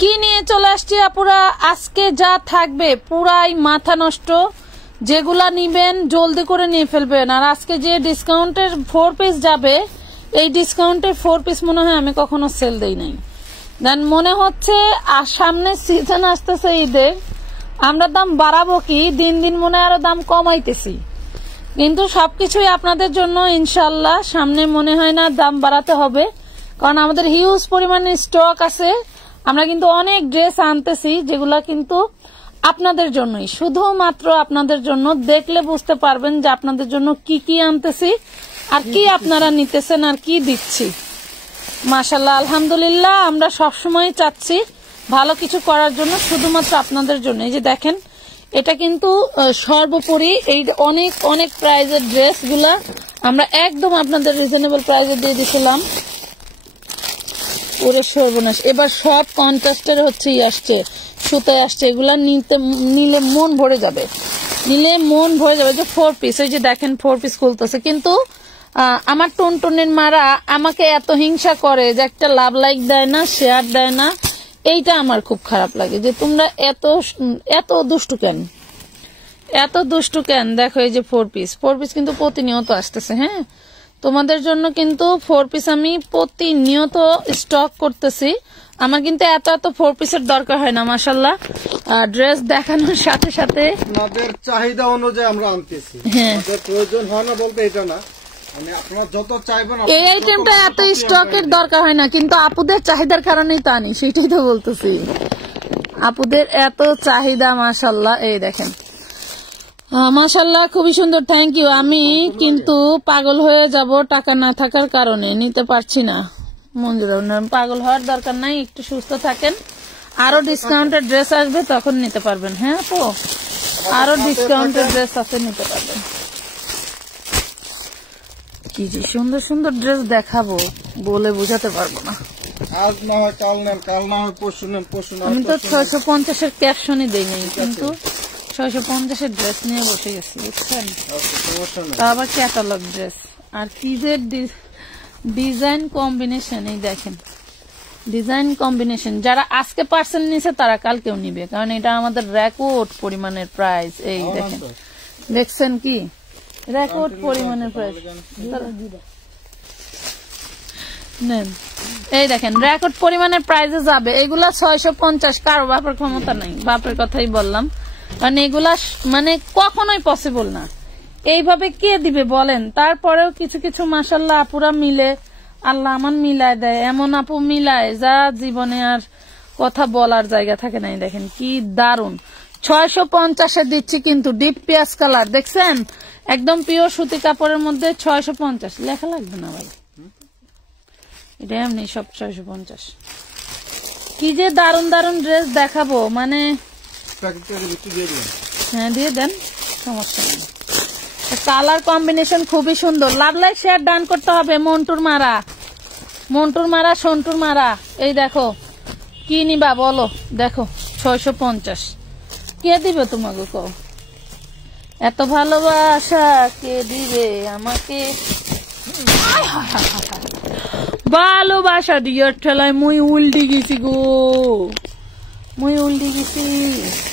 কি নিয়ে চলে আসছি আপুরা, আজকে যা থাকবে পুরাই মাথা নষ্ট। যেগুলা নিবেন জলদি করে নিয়ে ফেলবেন। আর আজকে যে ডিসকাউন্টের 4 পিস যাবে, এই ডিসকাউন্টের 4 পিস মনে হয় আমি কখনো সেল দেই নাই। দেন মনে হচ্ছে আর সামনে সিজন আসতেছে ঈদের, আমরা দাম বাড়াবো কি, দিন দিন মনে হয় আরো দাম কমাইতেছি। কিন্তু সবকিছুই আপনাদের জন্য ইনশাল্লাহ, সামনে মনে হয় না দাম বাড়াতে হবে, কারণ আমাদের হিউজ পরিমাণে স্টক আছে। আমরা কিন্তু অনেক ড্রেস আনতেছি যেগুলা কিন্তু আপনাদের জন্যই, শুধুমাত্র আপনাদের জন্য। দেখলে বুঝতে পারবেন যে আপনাদের জন্য কি কি আনতেছি আর কি আপনারা নিতেছেন আর কি দিচ্ছি। মাশাআল্লাহ, আলহামদুলিল্লাহ, আমরা সবসময় চাচ্ছি ভালো কিছু করার জন্য, শুধুমাত্র আপনাদের জন্য। এই যে দেখেন, এটা কিন্তু সর্বোপরি এই অনেক অনেক প্রাইজের ড্রেস গুলা আমরা একদম আপনাদের রিজনেবল প্রাইজে দিয়ে দিছিলাম। ওরে সর্বনাশ, এবার সব কন্ট্রাস্টের হচ্ছে আসছে, সুতায় আসছে। এগুলা নিলে মন ভরে যাবে, নিলে মন ভরে যাবে। যে 4 পিস, এই যে দেখেন 4 পিস খুলতেছে। কিন্তু আমার টুনটুনের মারা আমাকে এত হিংসা করে যে একটা লাভ লাইক দেয় না, শেয়ার দেয় না। এইটা আমার খুব খারাপ লাগে যে তোমরা এত এত দুষ্টু কেন, এত দুষ্টু কেন। দেখো এই যে 4 পিস কিন্তু প্রতিনিয়ত আসতেছে। হ্যাঁ, তোমাদের জন্য কিন্তু 4 পিস আমি প্রতিনিয়ত স্টক করতেছি। আমার কিন্তু এত এত 4 পিসের দরকার হয় না। মাশাআল্লাহ, ড্রেস দেখানোর সাথে সাথে আমাদের চাহিদা অনুযায়ী আমরা আনতেছি। আমাদের প্রয়োজন হয় না বলতে এটা না, মানে আপনারা যত চাইবেন এই আইটেমটা এত স্টকের দরকার হয় না, কিন্তু আপুদের চাহিদার কারণেই তো আনি, সেটাই তো বলতেছি। আপুদের এত চাহিদা মাশাআল্লাহ। এই দেখেন, মাশাআল্লাহ, খুবই সুন্দর, থ্যাংক ইউ। আমি কিন্তু পাগল হয়ে যাব টাকা না থাকার কারণে, নিতে পারছি না। মঞ্জুর, পাগল হওয়ার দরকার নাই, একটু সুস্থ থাকেন। আরো ডিসকাউন্টের ড্রেস আসবে, তখন নিতে পারবেন। হ্যাঁ আপু, আরো ডিসকাউন্টের ড্রেস আছে, নিতে পারবেন। কি যে সুন্দর সুন্দর ড্রেস দেখাবো, বলে বোঝাতে পারবো না। আজ না হয় কাল নেন, কাল না হয় পরশু নেন, পরশু না। আমি তো 650-এর ক্যাপশনই দেই নাই, কিন্তু 650-এর ড্রেস নিয়ে বসে গেছি, বুঝছেন। আবার ক্যাটালগ ড্রেস, আর কি যে ডিজাইন কম্বিনেশন। এই দেখেন ডিজাইন কম্বিনেশন, যারা আজকে পার্সেল নিছে তারা কালকেও নিবে, কারণ এটা আমাদের রেকর্ড পরিমাণের প্রাইস। এই দেখেন, দেখছেন কি রেকর্ড পরিমাণের প্রাইস। নেন, এই দেখেন রেকর্ড পরিমাণের প্রাইসে যাবে। এগুলা 650, কারো বাপের ক্ষমতা নাই, বাপের কথাই বললাম, কারণ এগুলা মানে কখনোই পসিবল না। এইভাবে কে দিবে বলেন। তারপরেও কিছু কিছু মাশাআল্লাহ আপুরা মিলে, আল্লাহ আমার মিলায় দেয়, এমন আপু মিলায় যা জীবনে আর কথা বলার জায়গা থাকে নাই। দেখেন কি দারুন, 650-এ দিচ্ছি কিন্তু ডিপ পেঁয়াজ কালার, দেখছেন একদম পিওর সুতি কাপড়ের মধ্যে 650। লেখা লাগবে না ভাই, এটা এমনি সব 650। কি যে দারুন দারুন ড্রেস দেখাবো, মানে হ্যাঁ দিয়ে দেন, সমস্যা নেই। কালার কম্বিনেশন খুবই সুন্দর। লাভ লাইক শেয়ার ডান করতে হবে। মন্টুর মারা, মন্টুর মারা, সন্টুর মারা। এই দেখো কি নিবা বলো, দেখো 650। কে দিবে তোমাকে, কো এত ভালোবাসা কে দিবে আমাকে। ভালোবাসা দিয়ার ঠেলায় মুই উল্টি গেছি গো, মুই উল্টি গেছি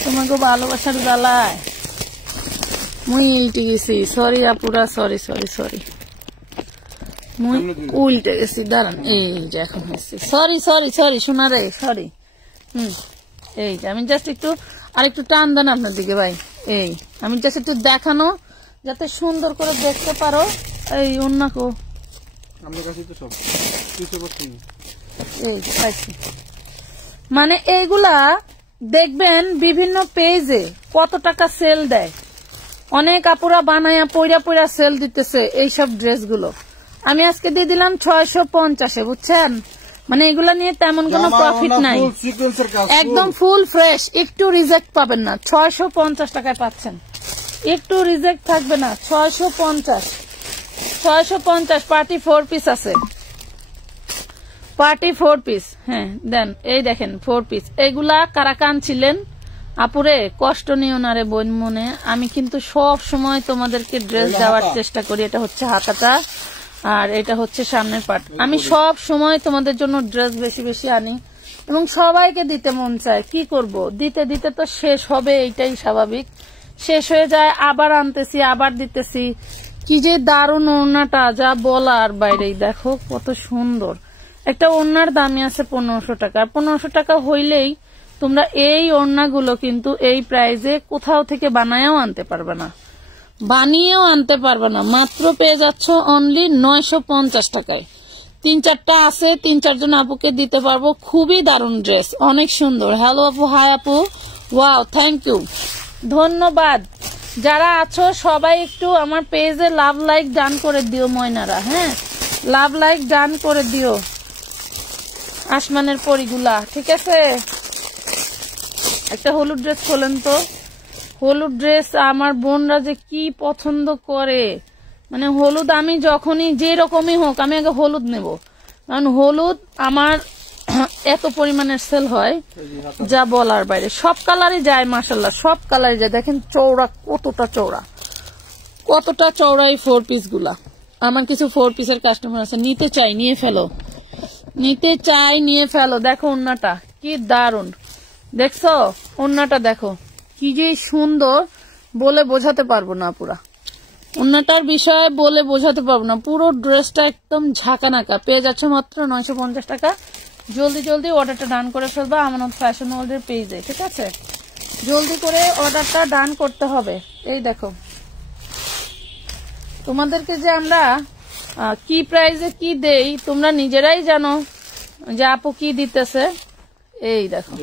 তোমাকে ভালোবাসার জ্বালায়, মুই উল্টে গেছি। সরি আপুরা, সরি সরি সরি, মুই উল্টে গেছি। দাঁড়ান, এই যে এখন হচ্ছে। সরি সরি সরি শোনা রে, সরি। এই যে আমি জাস্ট একটু আর একটু টান দেন আপনার দিকে ভাই। এই আমি জাস্ট একটু দেখানো, যাতে সুন্দর করে দেখতে পারো। এই অন্যকো মানে এইগুলা দেখবেন বিভিন্ন পেজে কত টাকা সেল দেয়। অনেক আপুরা বানায়া পয়রা পয়রা সেল দিতেছে এইসব ড্রেসগুলো। আমি আজকে দিয়ে দিলাম 650-এ, বুঝছেন। মানে এগুলা নিয়ে তেমন কোনো প্রফিট নাই, একদম ফুল ফ্রেশ, একটু রিজেক্ট পাবেন না। 650 টাকায় পাচ্ছেন, একটু রিজেক্ট থাকবে না। 650 পার্টি 4 পিস আছে, পার্টি 4 পিস। হ্যাঁ দেন, এই দেখেন 4 পিস। এগুলা কারা কানছিলেন আপুরে, কষ্ট নিও না রে বোন মনে। আমি কিন্তু সব সময় তোমাদেরকে ড্রেস দেওয়ার চেষ্টা করি। এটা হচ্ছে হাতাটা, আর এটা হচ্ছে সামনের পার্ট। আমি সব সময় তোমাদের জন্য ড্রেস বেশি বেশি আনি, এবং সবাইকে দিতে মন চায়, কি করব, দিতে দিতে তো শেষ হবে, এইটাই স্বাভাবিক, শেষ হয়ে যায়, আবার আনতেছি, আবার দিতেছি। কি যে দারুণ ওড়নাটা, যা বলার বাইরেই। দেখো কত সুন্দর একটা ওড়নার দামই আছে 1500 টাকা। 1500 টাকা হইলেই তোমরা এই ওড়নাগুলো কিন্তু এই প্রাইজে কোথাও থেকে বানায়ও আনতে পারবে না, বানিয়েও আনতে পারবে না। মাত্র পেয়ে যাচ্ছ অনলি 950 টাকায়। 3-4টা আছে, 3-4 জন আপুকে দিতে পারবো। খুবই দারুণ ড্রেস, অনেক সুন্দর। হ্যালো আপু, হাই আপু, ওয়াও, থ্যাংক ইউ, ধন্যবাদ। যারা আছো সবাই একটু আমার পেজে লাভ লাইক ডান করে দিও ময়নারা, হ্যাঁ লাভ লাইক ডান করে দিও আসমানের পরিগুলা, ঠিক আছে। একটা হলুদ ড্রেস খোলেন তো। হলুদ ড্রেস আমার বোনরা যে কি পছন্দ করে, মানে হলুদ আমি যখনই যে রকমই হোক আমি আগে হলুদ নেব, কারণ হলুদ আমার এত পরিমাণের সেল হয় যা বলার বাইরে। সব কালারই যায় মাশাল্লাহ, সব কালারই যায়। দেখেন চৌড়া কতটা চৌড়া, কতটা চৌড়া এই 4 পিস গুলা। আমার কিছু 4 পিসের কাস্টমার আছে, নিতে চাই নিয়ে ফেলো, নিতে চাই নিয়ে ফেলো। দেখো ওড়নাটা কি দারুণ, দেখছো ওড়নাটা দেখো কি যে সুন্দর, বলে বোঝাতে পারবো না। পুরা ওড়নাটার বিষয়ে বলে বোঝাতে পারবো না। পুরো ড্রেসটা একদম ঝাঁকানাকা। পেয়ে যাচ্ছ মাত্র 950 টাকা। জলদি জলদি অর্ডারটা ডান করে ফেলবা আমানত ফ্যাশন ওয়ার্ল্ডের পেজে, ঠিক আছে। জলদি করে অর্ডারটা ডান করতে হবে। এই দেখো তোমাদেরকে যে আমরা কি প্রাইজে কি দেই তোমরা নিজেরাই জানো যে আপু কি দিতেছে। এই দেখো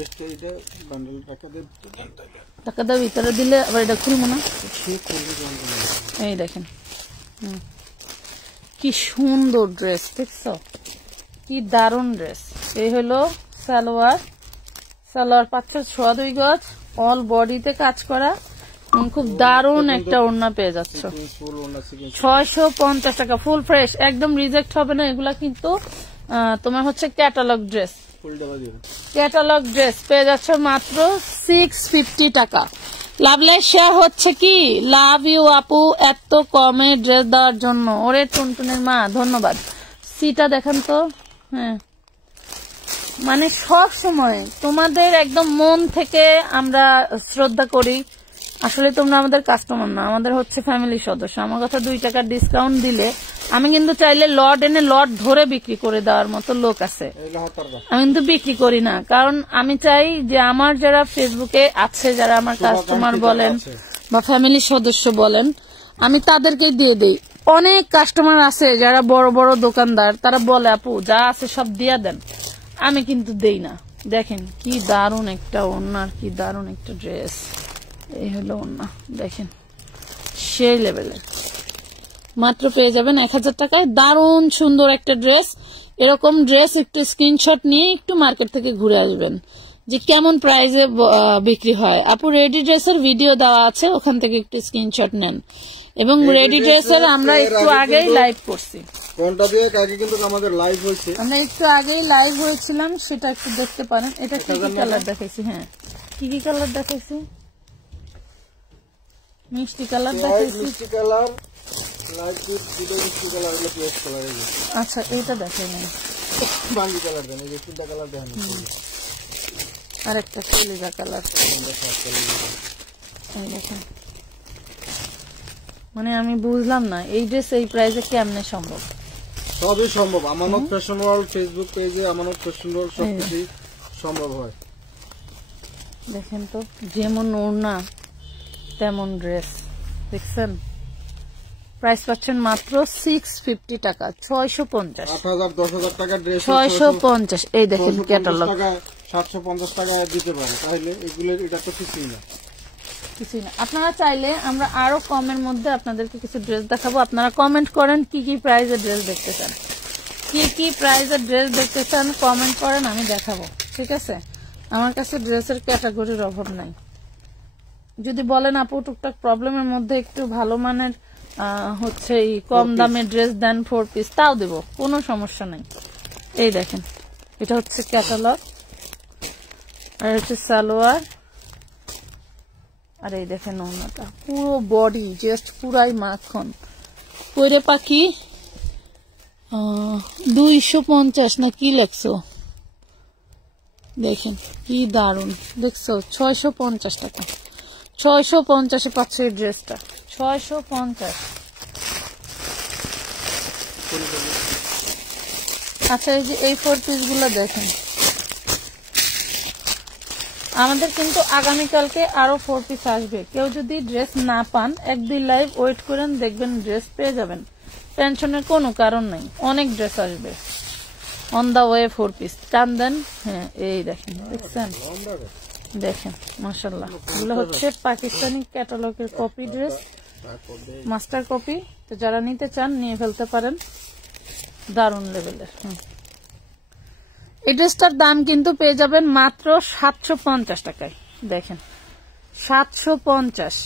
টাকা দাও, ভিতরে দিলে আবার এটা খুলবো না। এই দেখেন কি সুন্দর ড্রেস, দেখছো কি দারুণ ড্রেস। এই হলো সালোয়ার, সালোয়ার পাচ্ছ 2.5 গজ, অল বডিতে কাজ করা, খুব দারুণ একটা ওড়না পেয়ে যাচ্ছ। 650 টাকা ফুল ফ্রেশ, একদম রিজেক্ট হবে না। এগুলা কিন্তু তোমার হচ্ছে ক্যাটালগ ড্রেস, ক্যাটালগ ড্রেস পেয়ে যাচ্ছ মাত্র 650 টাকা। লাভলেস শেয়ার হচ্ছে কি, লাভ ইউ আপু এত কমে ড্রেস দেওয়ার জন্য। ওরে টুনটুনের মা ধন্যবাদ। সিটা দেখেন তো, হ্যাঁ মানে সব সময় তোমাদের একদম মন থেকে আমরা শ্রদ্ধা করি। আসলে তোমরা আমাদের কাস্টমার না, আমাদের হচ্ছে ফ্যামিলির সদস্য। আমার কথা 2 টাকার ডিসকাউন্ট দিলে আমি কিন্তু চাইলে লট এনে লট ধরে বিক্রি করে দেওয়ার মতো লোক আছে, আমি কিন্তু বিক্রি করি না। কারণ আমি চাই যে আমার যারা ফেসবুকে আছে, যারা আমার কাস্টমার বলেন বা ফ্যামিলির সদস্য বলেন, আমি তাদেরকে দিয়ে দেই। অনেক কাস্টমার আছে যারা বড় বড় দোকানদার, তারা বলে আপু যা আছে সব দিয়া দেন, আমি কিন্তু দেই না। দেখেন কি দারুণ একটা ওড়না, কি দারুণ একটা ড্রেস। এই হলো ওড়না, দেখেন সেই লেভেলের। মাত্র পেয়ে যাবেন 1000 টাকায় দারুণ সুন্দর একটা ড্রেস। এরকম ড্রেস একটু স্ক্রিনশট নিয়ে একটু মার্কেট থেকে ঘুরে আসবেন যে কেমন প্রাইসে বিক্রি হয়। আপু রেডি ড্রেসের ভিডিও দেওয়া আছে, ওখান থেকে একটু স্ক্রিনশট নেন। এবং রেডি ড্রেসের আমরা একটু আগেই লাইভ করছি, আমরা একটু আগেই লাইভ হয়েছিলাম, সেটা একটু দেখতে পারেন। এটা কি কি কালার দেখাইছি, হ্যাঁ কি কি কালার দেখাইছি, মিষ্টি কালার দেখাইছি। আচ্ছা এটা দেখাই নাই, আর একটা কলিজা কালার। মানে আমি বুঝলাম না এই ড্রেস এই প্রাইসে কেমনে সম্ভব। সবই সম্ভব, আমানত ফ্যাশন ওয়ার্ল্ড ফেসবুক পেজে আমানত ফ্যাশন ওয়ার্ল্ড সবকিছু সম্ভব হয়। দেখেন তো যেমন ওড়না তেমন ড্রেস, দেখছেন প্রাইস পাচ্ছেন মাত্র 650 টাকা। 650, 8000 10000 টাকা ড্রেস 650। এই দেখেন ক্যাটালগ 750 টাকা দিতে পারে, তাহলে এগুলোর এটা তো কিছুই না, কিছুই না। আপনারা চাইলে আমরা আরো কমের মধ্যে আপনাদেরকে কিছু ড্রেস দেখাবো। আপনারা কমেন্ট করেন কি কি প্রাইসের ড্রেস দেখতে চান, কি কি প্রাইসের ড্রেস দেখতে চান কমেন্ট করেন, আমি দেখাবো, ঠিক আছে। আমার কাছে ড্রেসের ক্যাটাগরির অভাব নাই। যদি বলেন আপু টুকটাক প্রবলেমের মধ্যে একটু ভালো মানের হচ্ছে কম দামে ড্রেস দেন 4 পিস, তাও দেবো, কোনো সমস্যা নাই। এই দেখেন এটা হচ্ছে ক্যাটালগ, আর হচ্ছে সালোয়ার, আর এই দেখেন ওড়নাটা পুরো বডি জাস্ট পুরাই মাখন। কইরে পাখি 250 না কি লেখছো, দেখেন কি দারুন, দেখছো 650 টাকা, 650-এ পাচ্ছে এই ড্রেসটা, 650। আচ্ছা এই যে এই 4 পিস গুলো দেখেন, আমাদের কিন্তু আগামীকালকে আরো 4 পিস আসবে। কেউ যদি ড্রেস না পান 1-2 লাইভ ওয়েট করেন, দেখবেন ড্রেস পেয়ে যাবেন, টেনশনের কোনো কারণ নাই, অনেক ড্রেস আসবে। অন দা ওয়ে 4 পিস টান দেন। হ্যাঁ এই দেখেন, দেখছেন, দেখেন মাশাআল্লাহ, এগুলো হচ্ছে পাকিস্তানি ক্যাটালগের কপি ড্রেস, মাস্টার কপি। তো যারা নিতে চান নিয়ে ফেলতে পারেন, দারুন লেভেলের। এই ড্রেসটার দাম কিন্তু পেয়ে যাবেন মাত্র 750 টাকায়। দেখেন 750,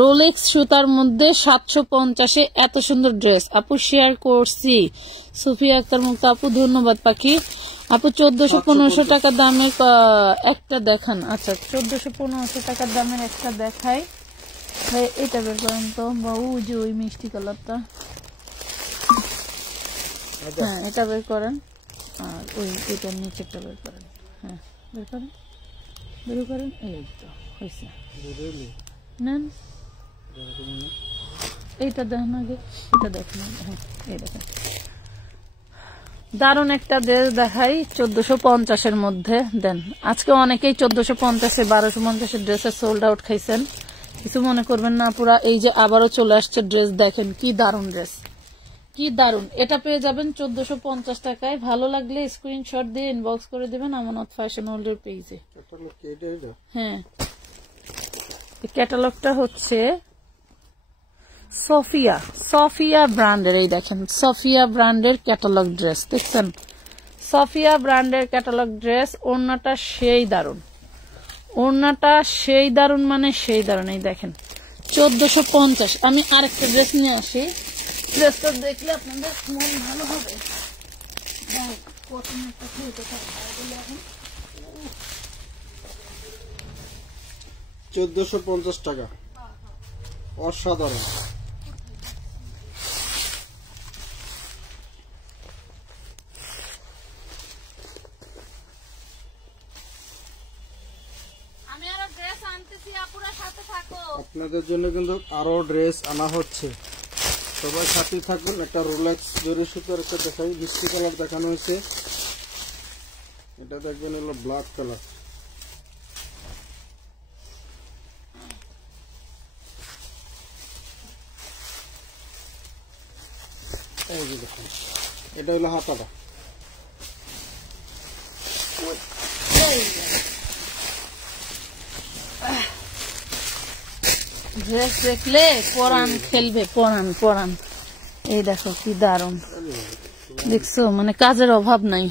রোলেক্স সুতার মধ্যে 750-এ এত সুন্দর ড্রেস আপু শেয়ার করছি। সুফিয়া আক্তার মুক্ত আপু ধন্যবাদ পাখি। আপু 1400-1500 টাকা দামের একটা দেখান। আচ্ছা 1400-1500 টাকার দামের একটা দেখাই। এটা বের করেন তো বাবু, যে ওই মিষ্টি কালারটা, হ্যাঁ এটা বের করেন, আর ওই এটার নিচেরটা বের করেন। হ্যাঁ বের করেন, বের করেন, এই তো হয়েছে, নেন এইটা দেখেন আগে, এটা দেখেন, হ্যাঁ এই দেখেন দারুন একটা ড্রেস দেখাই 1450-এর মধ্যে দেন। আজকে অনেকেই 1450-এ 1250-এর ড্রেসের সোল্ড আউট খাইছেন, কিছু মনে করবেন না পুরা। এই যে আবারও চলে আসছে ড্রেস, দেখেন কি দারুন ড্রেস, কি দারুন। এটা পেয়ে যাবেন 1450 টাকায়। ভালো লাগলে স্ক্রিনশট দিয়ে ইনবক্স করে দিবেন আমানত ফ্যাশন ওয়ার্ল্ডের পেজে। হ্যাঁ ক্যাটালগটা হচ্ছে সোফিয়া, সোফিয়া ব্র্যান্ডের, এই দেখেন সোফিয়া ব্র্যান্ডের ক্যাটালগ ড্রেস, দেখছেন সোফিয়া ব্র্যান্ডের ক্যাটালগ ড্রেস। ওড়নাটা সেই দারুন, ওড়নাটা সেই দারুন, মানে সেই দারুন। এই দেখেন 1450। আমি আরেকটা ড্রেস নিয়ে আসি, ড্রেসটা দেখলে আপনাদের মন ভালো হবে। 1450 টাকা, অসাধারণ। আপনাদের জন্য কিন্তু আরো ড্রেস আনা হচ্ছে, সবাই সাথে থাকবেন। একটা রোলেক্স জরি সুতার একটা দেখাই, মিষ্টি কালার দেখানো হয়েছে, এটা দেখবেন হলো ব্ল্যাক কালার। এই যে দেখুন, এটা হলো হাতাটা, ড্রেস দেখলে পরান খেলবে, পরান পরান। এই দেখো কি দারুন, দেখছো, মানে কাজের অভাব নাই।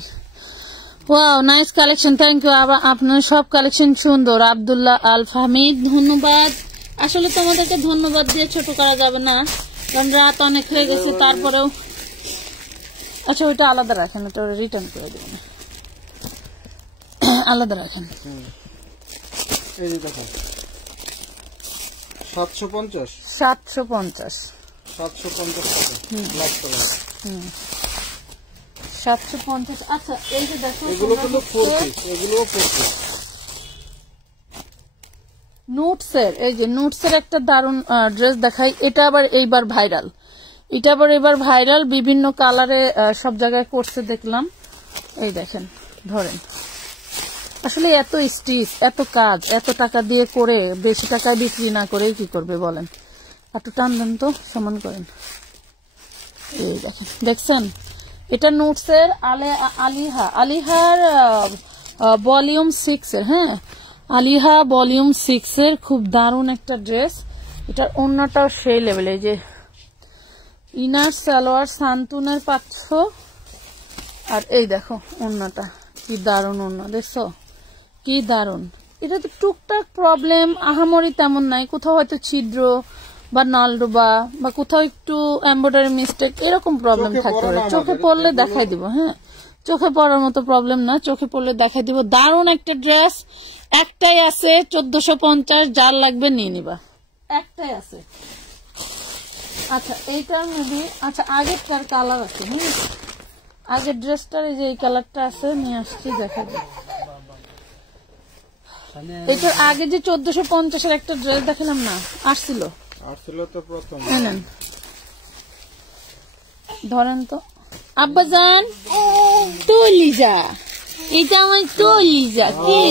Wow nice collection, thank you. আবার আপনার সব কালেকশন সুন্দর। আব্দুল্লাহ আল ফাহমিদ ধন্যবাদ। আসলে তোমাদেরকে ধন্যবাদ দিয়ে ছোট করা যাবে না, কারণ রাত অনেক হয়ে গেছে, তারপরেও। আচ্ছা ওইটা আলাদা রাখেন, ওটা রিটার্ন করে দেবেন, আলাদা রাখেন। এই যে দেখুন 750, 750, 750 টাকা ব্ল্যাক কালার, 750। আচ্ছা এই যে দেখো, এগুলো কিন্তু 4 পিস, এগুলো 4 পিস নুটসের। এই যে নুটসের একটা দারুন ড্রেস দেখাই, এটা আবার এইবার ভাইরাল, এটা আবার এবার ভাইরাল, বিভিন্ন কালারে সব জায়গায় করছে দেখলাম। এই দেখেন ধরেন, আসলে এত স্টিচ, এত কাজ, এত টাকা দিয়ে করে বেশি টাকায় বিক্রি না করে কি করবে বলেন? একটু টান দেন তো, সমান করেন। এই দেখেন, দেখছেন এটা নোটসের আলিহা, আলিহার ভলিউম 6 এর, হ্যাঁ আলিহা ভলিউম 6 এর খুব দারুণ একটা ড্রেস। এটার ওড়নাটাও সেই লেভেলে, যে ইনার সালোয়ার সান্তুনের পাচ্ছ, আর এই দেখো ওড়নাটা কি দারুণ ওড়না, দেখছো কি দারুণ। এটা তো টুকটাক প্রবলেম, আহামরি তেমন নাই, কোথাও হয়তো ছিদ্র বা নালডোবা বা কোথাও একটু এমব্রয়ডারি মিস্টেক এরকম প্রবলেম থাকতে পারে, চোখে পড়লে দেখাই দিব। হ্যাঁ চোখে পড়ার মতো প্রবলেম না, চোখে পড়লে দেখাই দিব। দারুণ একটা ড্রেস, একটাই আছে 1450, যার লাগবে নিয়ে নিবা, একটাই আছে। আচ্ছা এইটার মেবি, আচ্ছা আগেরটার কালার আছে, আগের ড্রেসটার এই যে এই কালারটা আছে, নিয়ে আসছি দেখা যায়। এটার আগে যে 1450-এর একটা ড্রেস দেখালাম না, আসছিল তো প্রথম। ধরেন তো আব্বাজান, তুলি যা, এটা আমার তুলি যা, কি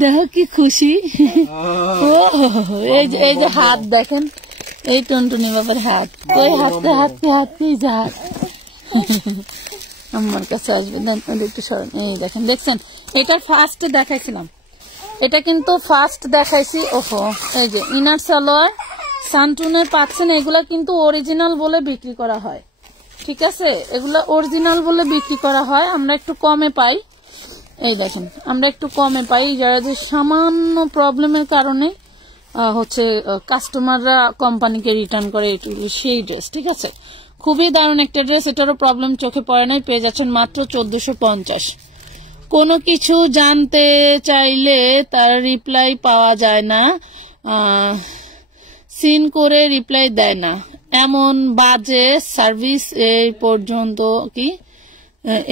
দেখো কি খুশি। এই যে হাত দেখেন, এই টুনটুনি বাবার হাত, কই হাতে হাতে হাতে যা আমার কাছে আসবে, একটু সরেন। এই দেখেন, দেখছেন এটার ফার্স্ট দেখাইছিলাম, এটা কিন্তু ফার্স্ট দেখাইছি। ওহো, এই যে ইনার সালোয়ার সানটুনের পাচ্ছেন, এগুলা কিন্তু অরিজিনাল বলে বিক্রি করা হয়, ঠিক আছে, এগুলা অরিজিনাল বলে বিক্রি করা হয়, আমরা একটু কমে পাই। এই দেখেন আমরা একটু কমে পাই, যারা যে সামান্য প্রবলেমের কারণে হচ্ছে কাস্টমাররা কোম্পানিকে রিটার্ন করে, সেই ড্রেস, ঠিক আছে, খুবই দারুণ একটা ড্রেস, এটারও প্রবলেম চোখে পড়ে নাই, পেয়ে যাচ্ছেন মাত্র 1450। কোনো কিছু জানতে চাইলে তার রিপ্লাই পাওয়া যায় না, সিন করে রিপ্লাই দেয় না, এমন বাজে সার্ভিস এই পর্যন্ত কি,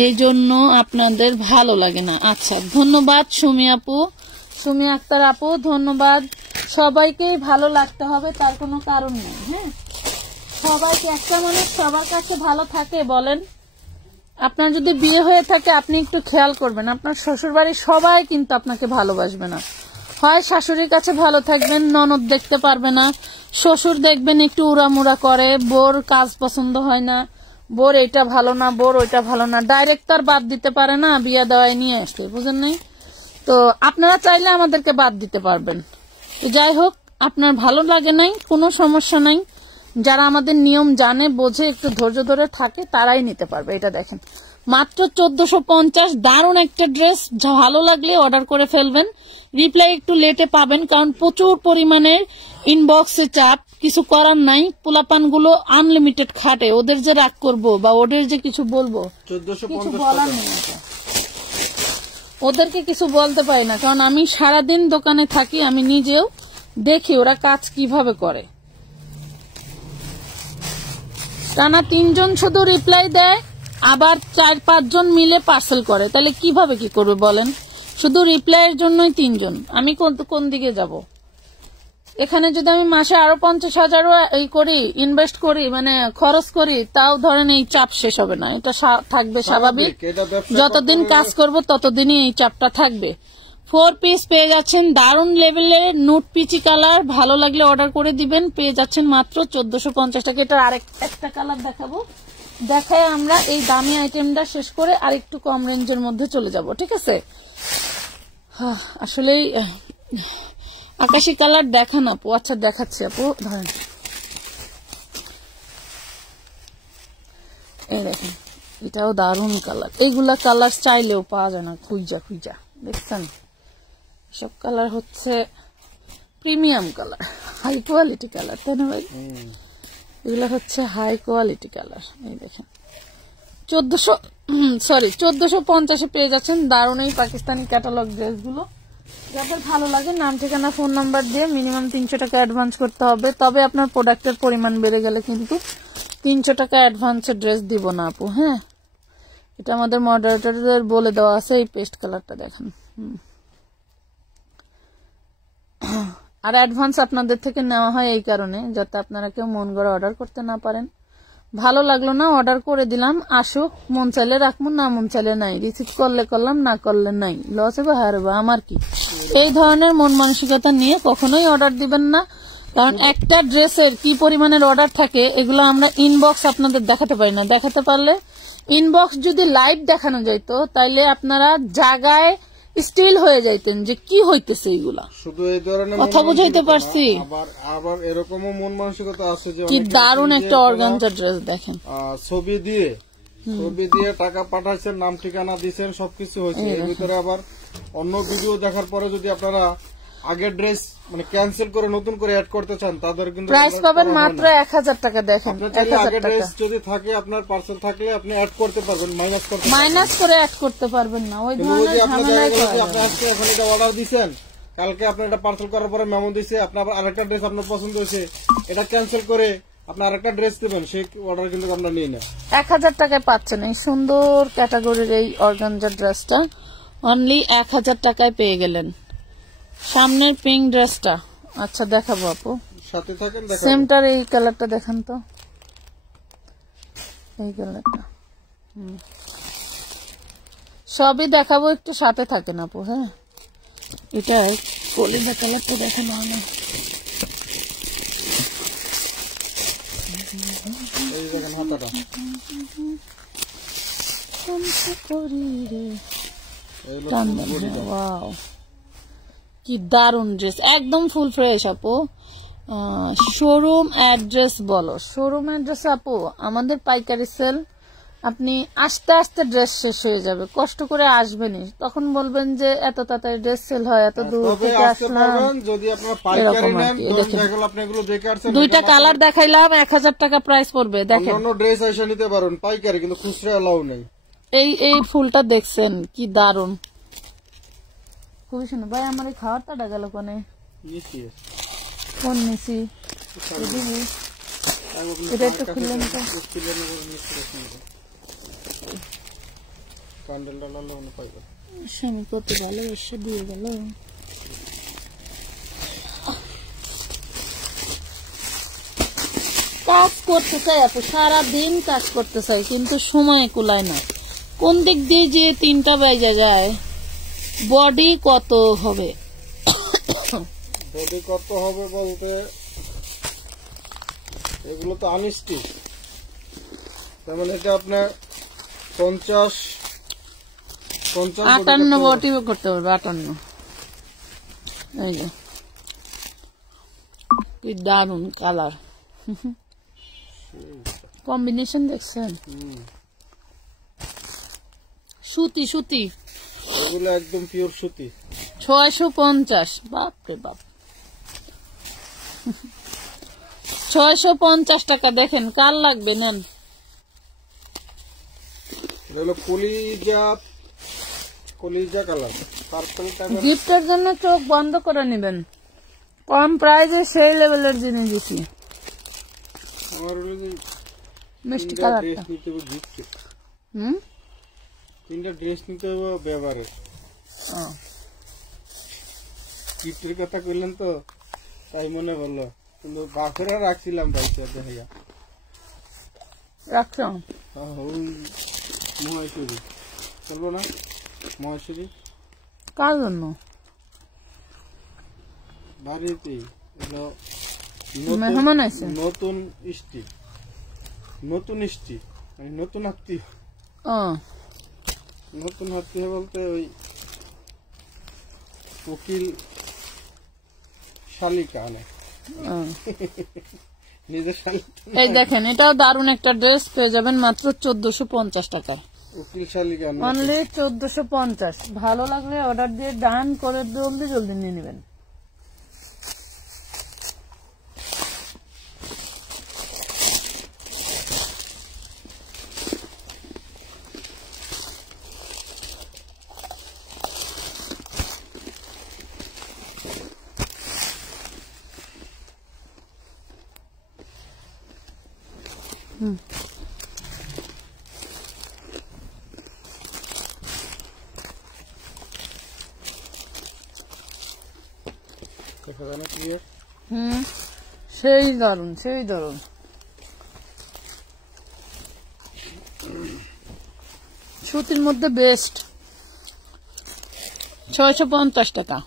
এই জন্য আপনাদের ভালো লাগে না। আচ্ছা, ধন্যবাদ সুমি আপু, সুমি আক্তার আপু, ধন্যবাদ। সবাইকেই ভালো লাগতে হবে তার কোনো কারণ নেই। হ্যাঁ, সবাইকে, একটা মানুষ সবার কাছে ভালো থাকে বলেন? আপনার যদি বিয়ে হয়ে থাকে আপনি একটু খেয়াল করবেন, আপনার শ্বশুর বাড়ির সবাই কিন্তু আপনাকে ভালোবাসবে না। হয় শাশুড়ির কাছে ভালো থাকবেন, ননদ দেখতে পারবে না, শ্বশুর দেখবেন একটু উড়ামুড়া করে, বোর কাজ পছন্দ হয় না, বোর এটা ভালো না, বোর ওইটা ভালো না, ডাইরেক্ট তার বাদ দিতে পারে না, বিয়া দেওয়ায় নিয়ে আসছে, বুঝেন নাই? তো আপনারা চাইলে আমাদেরকে বাদ দিতে পারবেন। যাই হোক, আপনার ভালো লাগে নাই, কোনো সমস্যা নাই, যারা আমাদের নিয়ম জানে বোঝে একটু ধৈর্য ধরে থাকে তারাই নিতে পারবে। এটা দেখেন মাত্র 1450, দারুণ একটা ড্রেস, ভালো লাগলে অর্ডার করে ফেলবেন, রিপ্লাই একটু লেটে পাবেন, কারণ প্রচুর পরিমাণে ইনবক্সে চাপ, কিছু করার নাই, পোলাপান গুলো আনলিমিটেড খাটে, ওদের যে রাগ করবো বা ওদের যে কিছু বলবো, কিছু বলার নেই, ওদেরকে কিছু বলতে পারি না, কারণ আমি সারাদিন দোকানে থাকি, আমি নিজেও দেখি ওরা কাজ কিভাবে করে। টানা 3 জন শুধু রিপ্লাই দেয়, আবার 4-5 জন মিলে পার্সেল করে, তাহলে কিভাবে কি করবে বলেন? শুধু রিপ্লাইয়ের জন্যই 3 জন, আমি কোন দিকে যাব? এখানে যদি আমি মাসে আরো 50,000 এই করি, ইনভেস্ট করি, মানে খরচ করি, তাও ধরেন এই চাপ শেষ হবে না, এটা থাকবে স্বাভাবিক, যতদিন কাজ করব ততদিনই এই চাপটা থাকবে। 4 পিস পেয়ে যাচ্ছেন দারুণ লেভেলের, নুট পিচি কালার, ভালো লাগলে অর্ডার করে দিবেন, পেয়ে যাচ্ছেন মাত্র 1450 টাকা। এটার একটা কালার দেখাবো, দেখায় আমরা এই দামি আইটেমটা শেষ করে আরেকটু কম রেঞ্জের মধ্যে চলে যাব, ঠিক আছে? আসলে আকাশি কালার দেখান আপু। আচ্ছা দেখাচ্ছি আপু, ধরেন এই দেখেন, এটাও দারুণ কালার, এইগুলা কালার চাইলেও পাওয়া যায় না, খুঁজা দেখছেন, সব কালার হচ্ছে premium colour, high quality colour, তাই না ভাই? এগুলা হচ্ছে হাই কোয়ালিটি কালার। এই দেখেন 1450 পেয়ে যাচ্ছেন দারুণ এই পাকিস্তানি ক্যাটালগ ড্রেসগুলো। যাদের ভালো লাগে নাম ঠিকানা ফোন নাম্বার দিয়ে মিনিমাম 300 টাকা অ্যাডভান্স করতে হবে, তবে আপনার প্রোডাক্টের পরিমাণ বেড়ে গেলে কিন্তু 300 টাকা অ্যাডভান্সের ড্রেস দিব না আপু। হ্যাঁ, এটা আমাদের মডারেটরদের বলে দেওয়া আছে। এই পেস্ট কালারটা দেখেন, আর অ্যাডভান্স আপনাদের থেকে নেওয়া হয় এই কারণে যাতে আপনারা কেউ মন গড়া অর্ডার করতে না পারেন। ভালো লাগলো না, অর্ডার করে দিলাম, আসুক, মন চাইলে রাখবো, না মন চাইলে নাই, রিসিভ করলে করলাম, না করলে নাই, লস হবে হারবা, আমার কি? এই ধরনের মন মানসিকতা নিয়ে কখনোই অর্ডার দিবেন না, কারণ একটা ড্রেসের কি পরিমাণের অর্ডার থাকে এগুলো আমরা ইনবক্স আপনাদের দেখাতে পারি না। দেখাতে পারলে, ইনবক্স যদি লাইভ দেখানো যাইতো তাইলে আপনারা জায়গায় স্টিল হয়ে যাইতেন যে কি হইতেছে এগুলা। শুধু এই ধরনের কথা বুঝাইতে পারছি? আবার এরকমও মন মানসিকতা আছে যে কি দারুণ একটা অর্গানজা ড্রেস দেখেন, ছবি দিয়ে টাকা পাঠাইছেন, নাম ঠিকানা দিয়েছেন, সবকিছু হয়েছে, এর ভিতরে আবার অন্য ভিডিও দেখার পরে যদি আপনারা আগের ড্রেস মানে ক্যান্সেল করে নতুন করে অ্যাড করতে চান, তাদের কিন্তু প্রাইস পাবেন মাত্র 1000 টাকা। দেখেন 1000 টাকা ড্রেস যদি থাকে, আপনার পার্সেল থাকলে আপনি অ্যাড করতে পারবেন, মাইনাস করে অ্যাড করতে পারবেন না। ওই ধরনের ঝামেলা আপনি আজকে এখন এটা অর্ডার দিবেন, কালকে আপনি এটা পার্সেল করার পরে মেমো দিছে, আপনার আরেকটা ড্রেস আপনার পছন্দ হয়েছে, এটা ক্যান্সেল করে আপনি আরেকটা ড্রেস দিবেন, সেই অর্ডার কিন্তু আমরা নিই না। 1000 টাকায় পাচ্ছেন এই সুন্দর ক্যাটাগরির এই অর্গানজা ড্রেসটা। অনলি 1000 টাকায় পেয়ে গেলেন সামনের পিঙ্ক ড্রেসটা। আচ্ছা দেখাবো আপু, সাথে থাকেন, দেখাবো। সেমটার এই কালারটা দেখান তো, এই কালারটা। সবই দেখাবো, একটু সাথে থাকেন আপু। হ্যাঁ, এটা কলিজা কালারটা দেখানো হয় না। এই দেখেন হাতাটা, এই হলো বডিটা। ওয়াও, কি দারুন ড্রেস, একদম ফুল ফ্রেশ আপু। শোরুম অ্যাড্রেস বলো, শোরুম অ্যাড্রেস আপু আমাদের পাইকারি সেল। আপনি আস্তে আস্তে ড্রেস শেষ হয়ে যাবে, কষ্ট করে আসবেনই, তখন বলবেন যে এত তাড়াতাড়ি ড্রেস সেল হয়, এত দূর থেকে আসলাম। যদি আপনারা পাইকারি নেন, দেখেন আপনি এগুলো দেখে আসছেন, দুইটা কালার দেখাইলাম, 1000 টাকা প্রাইস পড়বে। দেখেন অন্য ড্রেস এসে নিতে পারেন পাইকারি, কিন্তু খুচরা এলাও নেই। এই ফুলটা দেখছেন কি দারুন, খুবই সুন্দর। ভাই আমার এই খাওয়ারটা গেল কোনে, কোন নিছি এটা একটু খুললেন তো, স্বামী কত ভালোবাসা দিয়ে গেল। কাজ করতে চাই আপু, সারাদিন কাজ করতে চাই, কিন্তু সময় কুলায় না। কোন দিক দিয়ে যে 3টা বেজে যায়, বডি কত হবে? বডি কত হবে বলতে, এগুলো তো আনস্টিচ, তার মানে এটা আপনার 58 বডি করতে পারবে, 58। এই যে কি দারুন কালার, কম্বিনেশন দেখছেন? সুতি সুতি, এগুলো একদম পিওর সুতি। 650, বাপরে বাপ, 650 টাকা। দেখেন কার লাগবে নেন। এগুলো কলিজা কালার, পার্পল টাইপের। গিফটের জন্য চোখ বন্ধ করে নেবেন, কম প্রাইজে সেই লেভেলের জিনিস দিছি। আমার মিষ্টি কালারটা, 3টা ড্রেস নিতে হবে ব্যবহারে। গিফটের কথা কইলেন তো তাই মনে বললো, কিন্তু বাপেরা রাখছিলাম ভাইসা দেখাইয়া রাখলাম। ওই মহেশ্বরী চলবো না, মহেশ্বরী কার জন্য? বাড়িতে মেহমান আছে, নতুন ইষ্টি, মানে নতুন আত্মীয়। নতুন আত্মীয় বলতে ওই উকিল শালিকা অনেক নিজের শালিকা। এই দেখেন এটাও দারুন একটা ড্রেস, পেয়ে যাবেন মাত্র 1450 টাকা। উকিল শালিকা অনলি 1450। ভালো লাগলে অর্ডার দিয়ে ডান করে জলদি জলদি নিয়ে নেবেন। সেই দারুন, সেই দারুন। সুতির মধ্যে বেস্ট, 650 টাকা।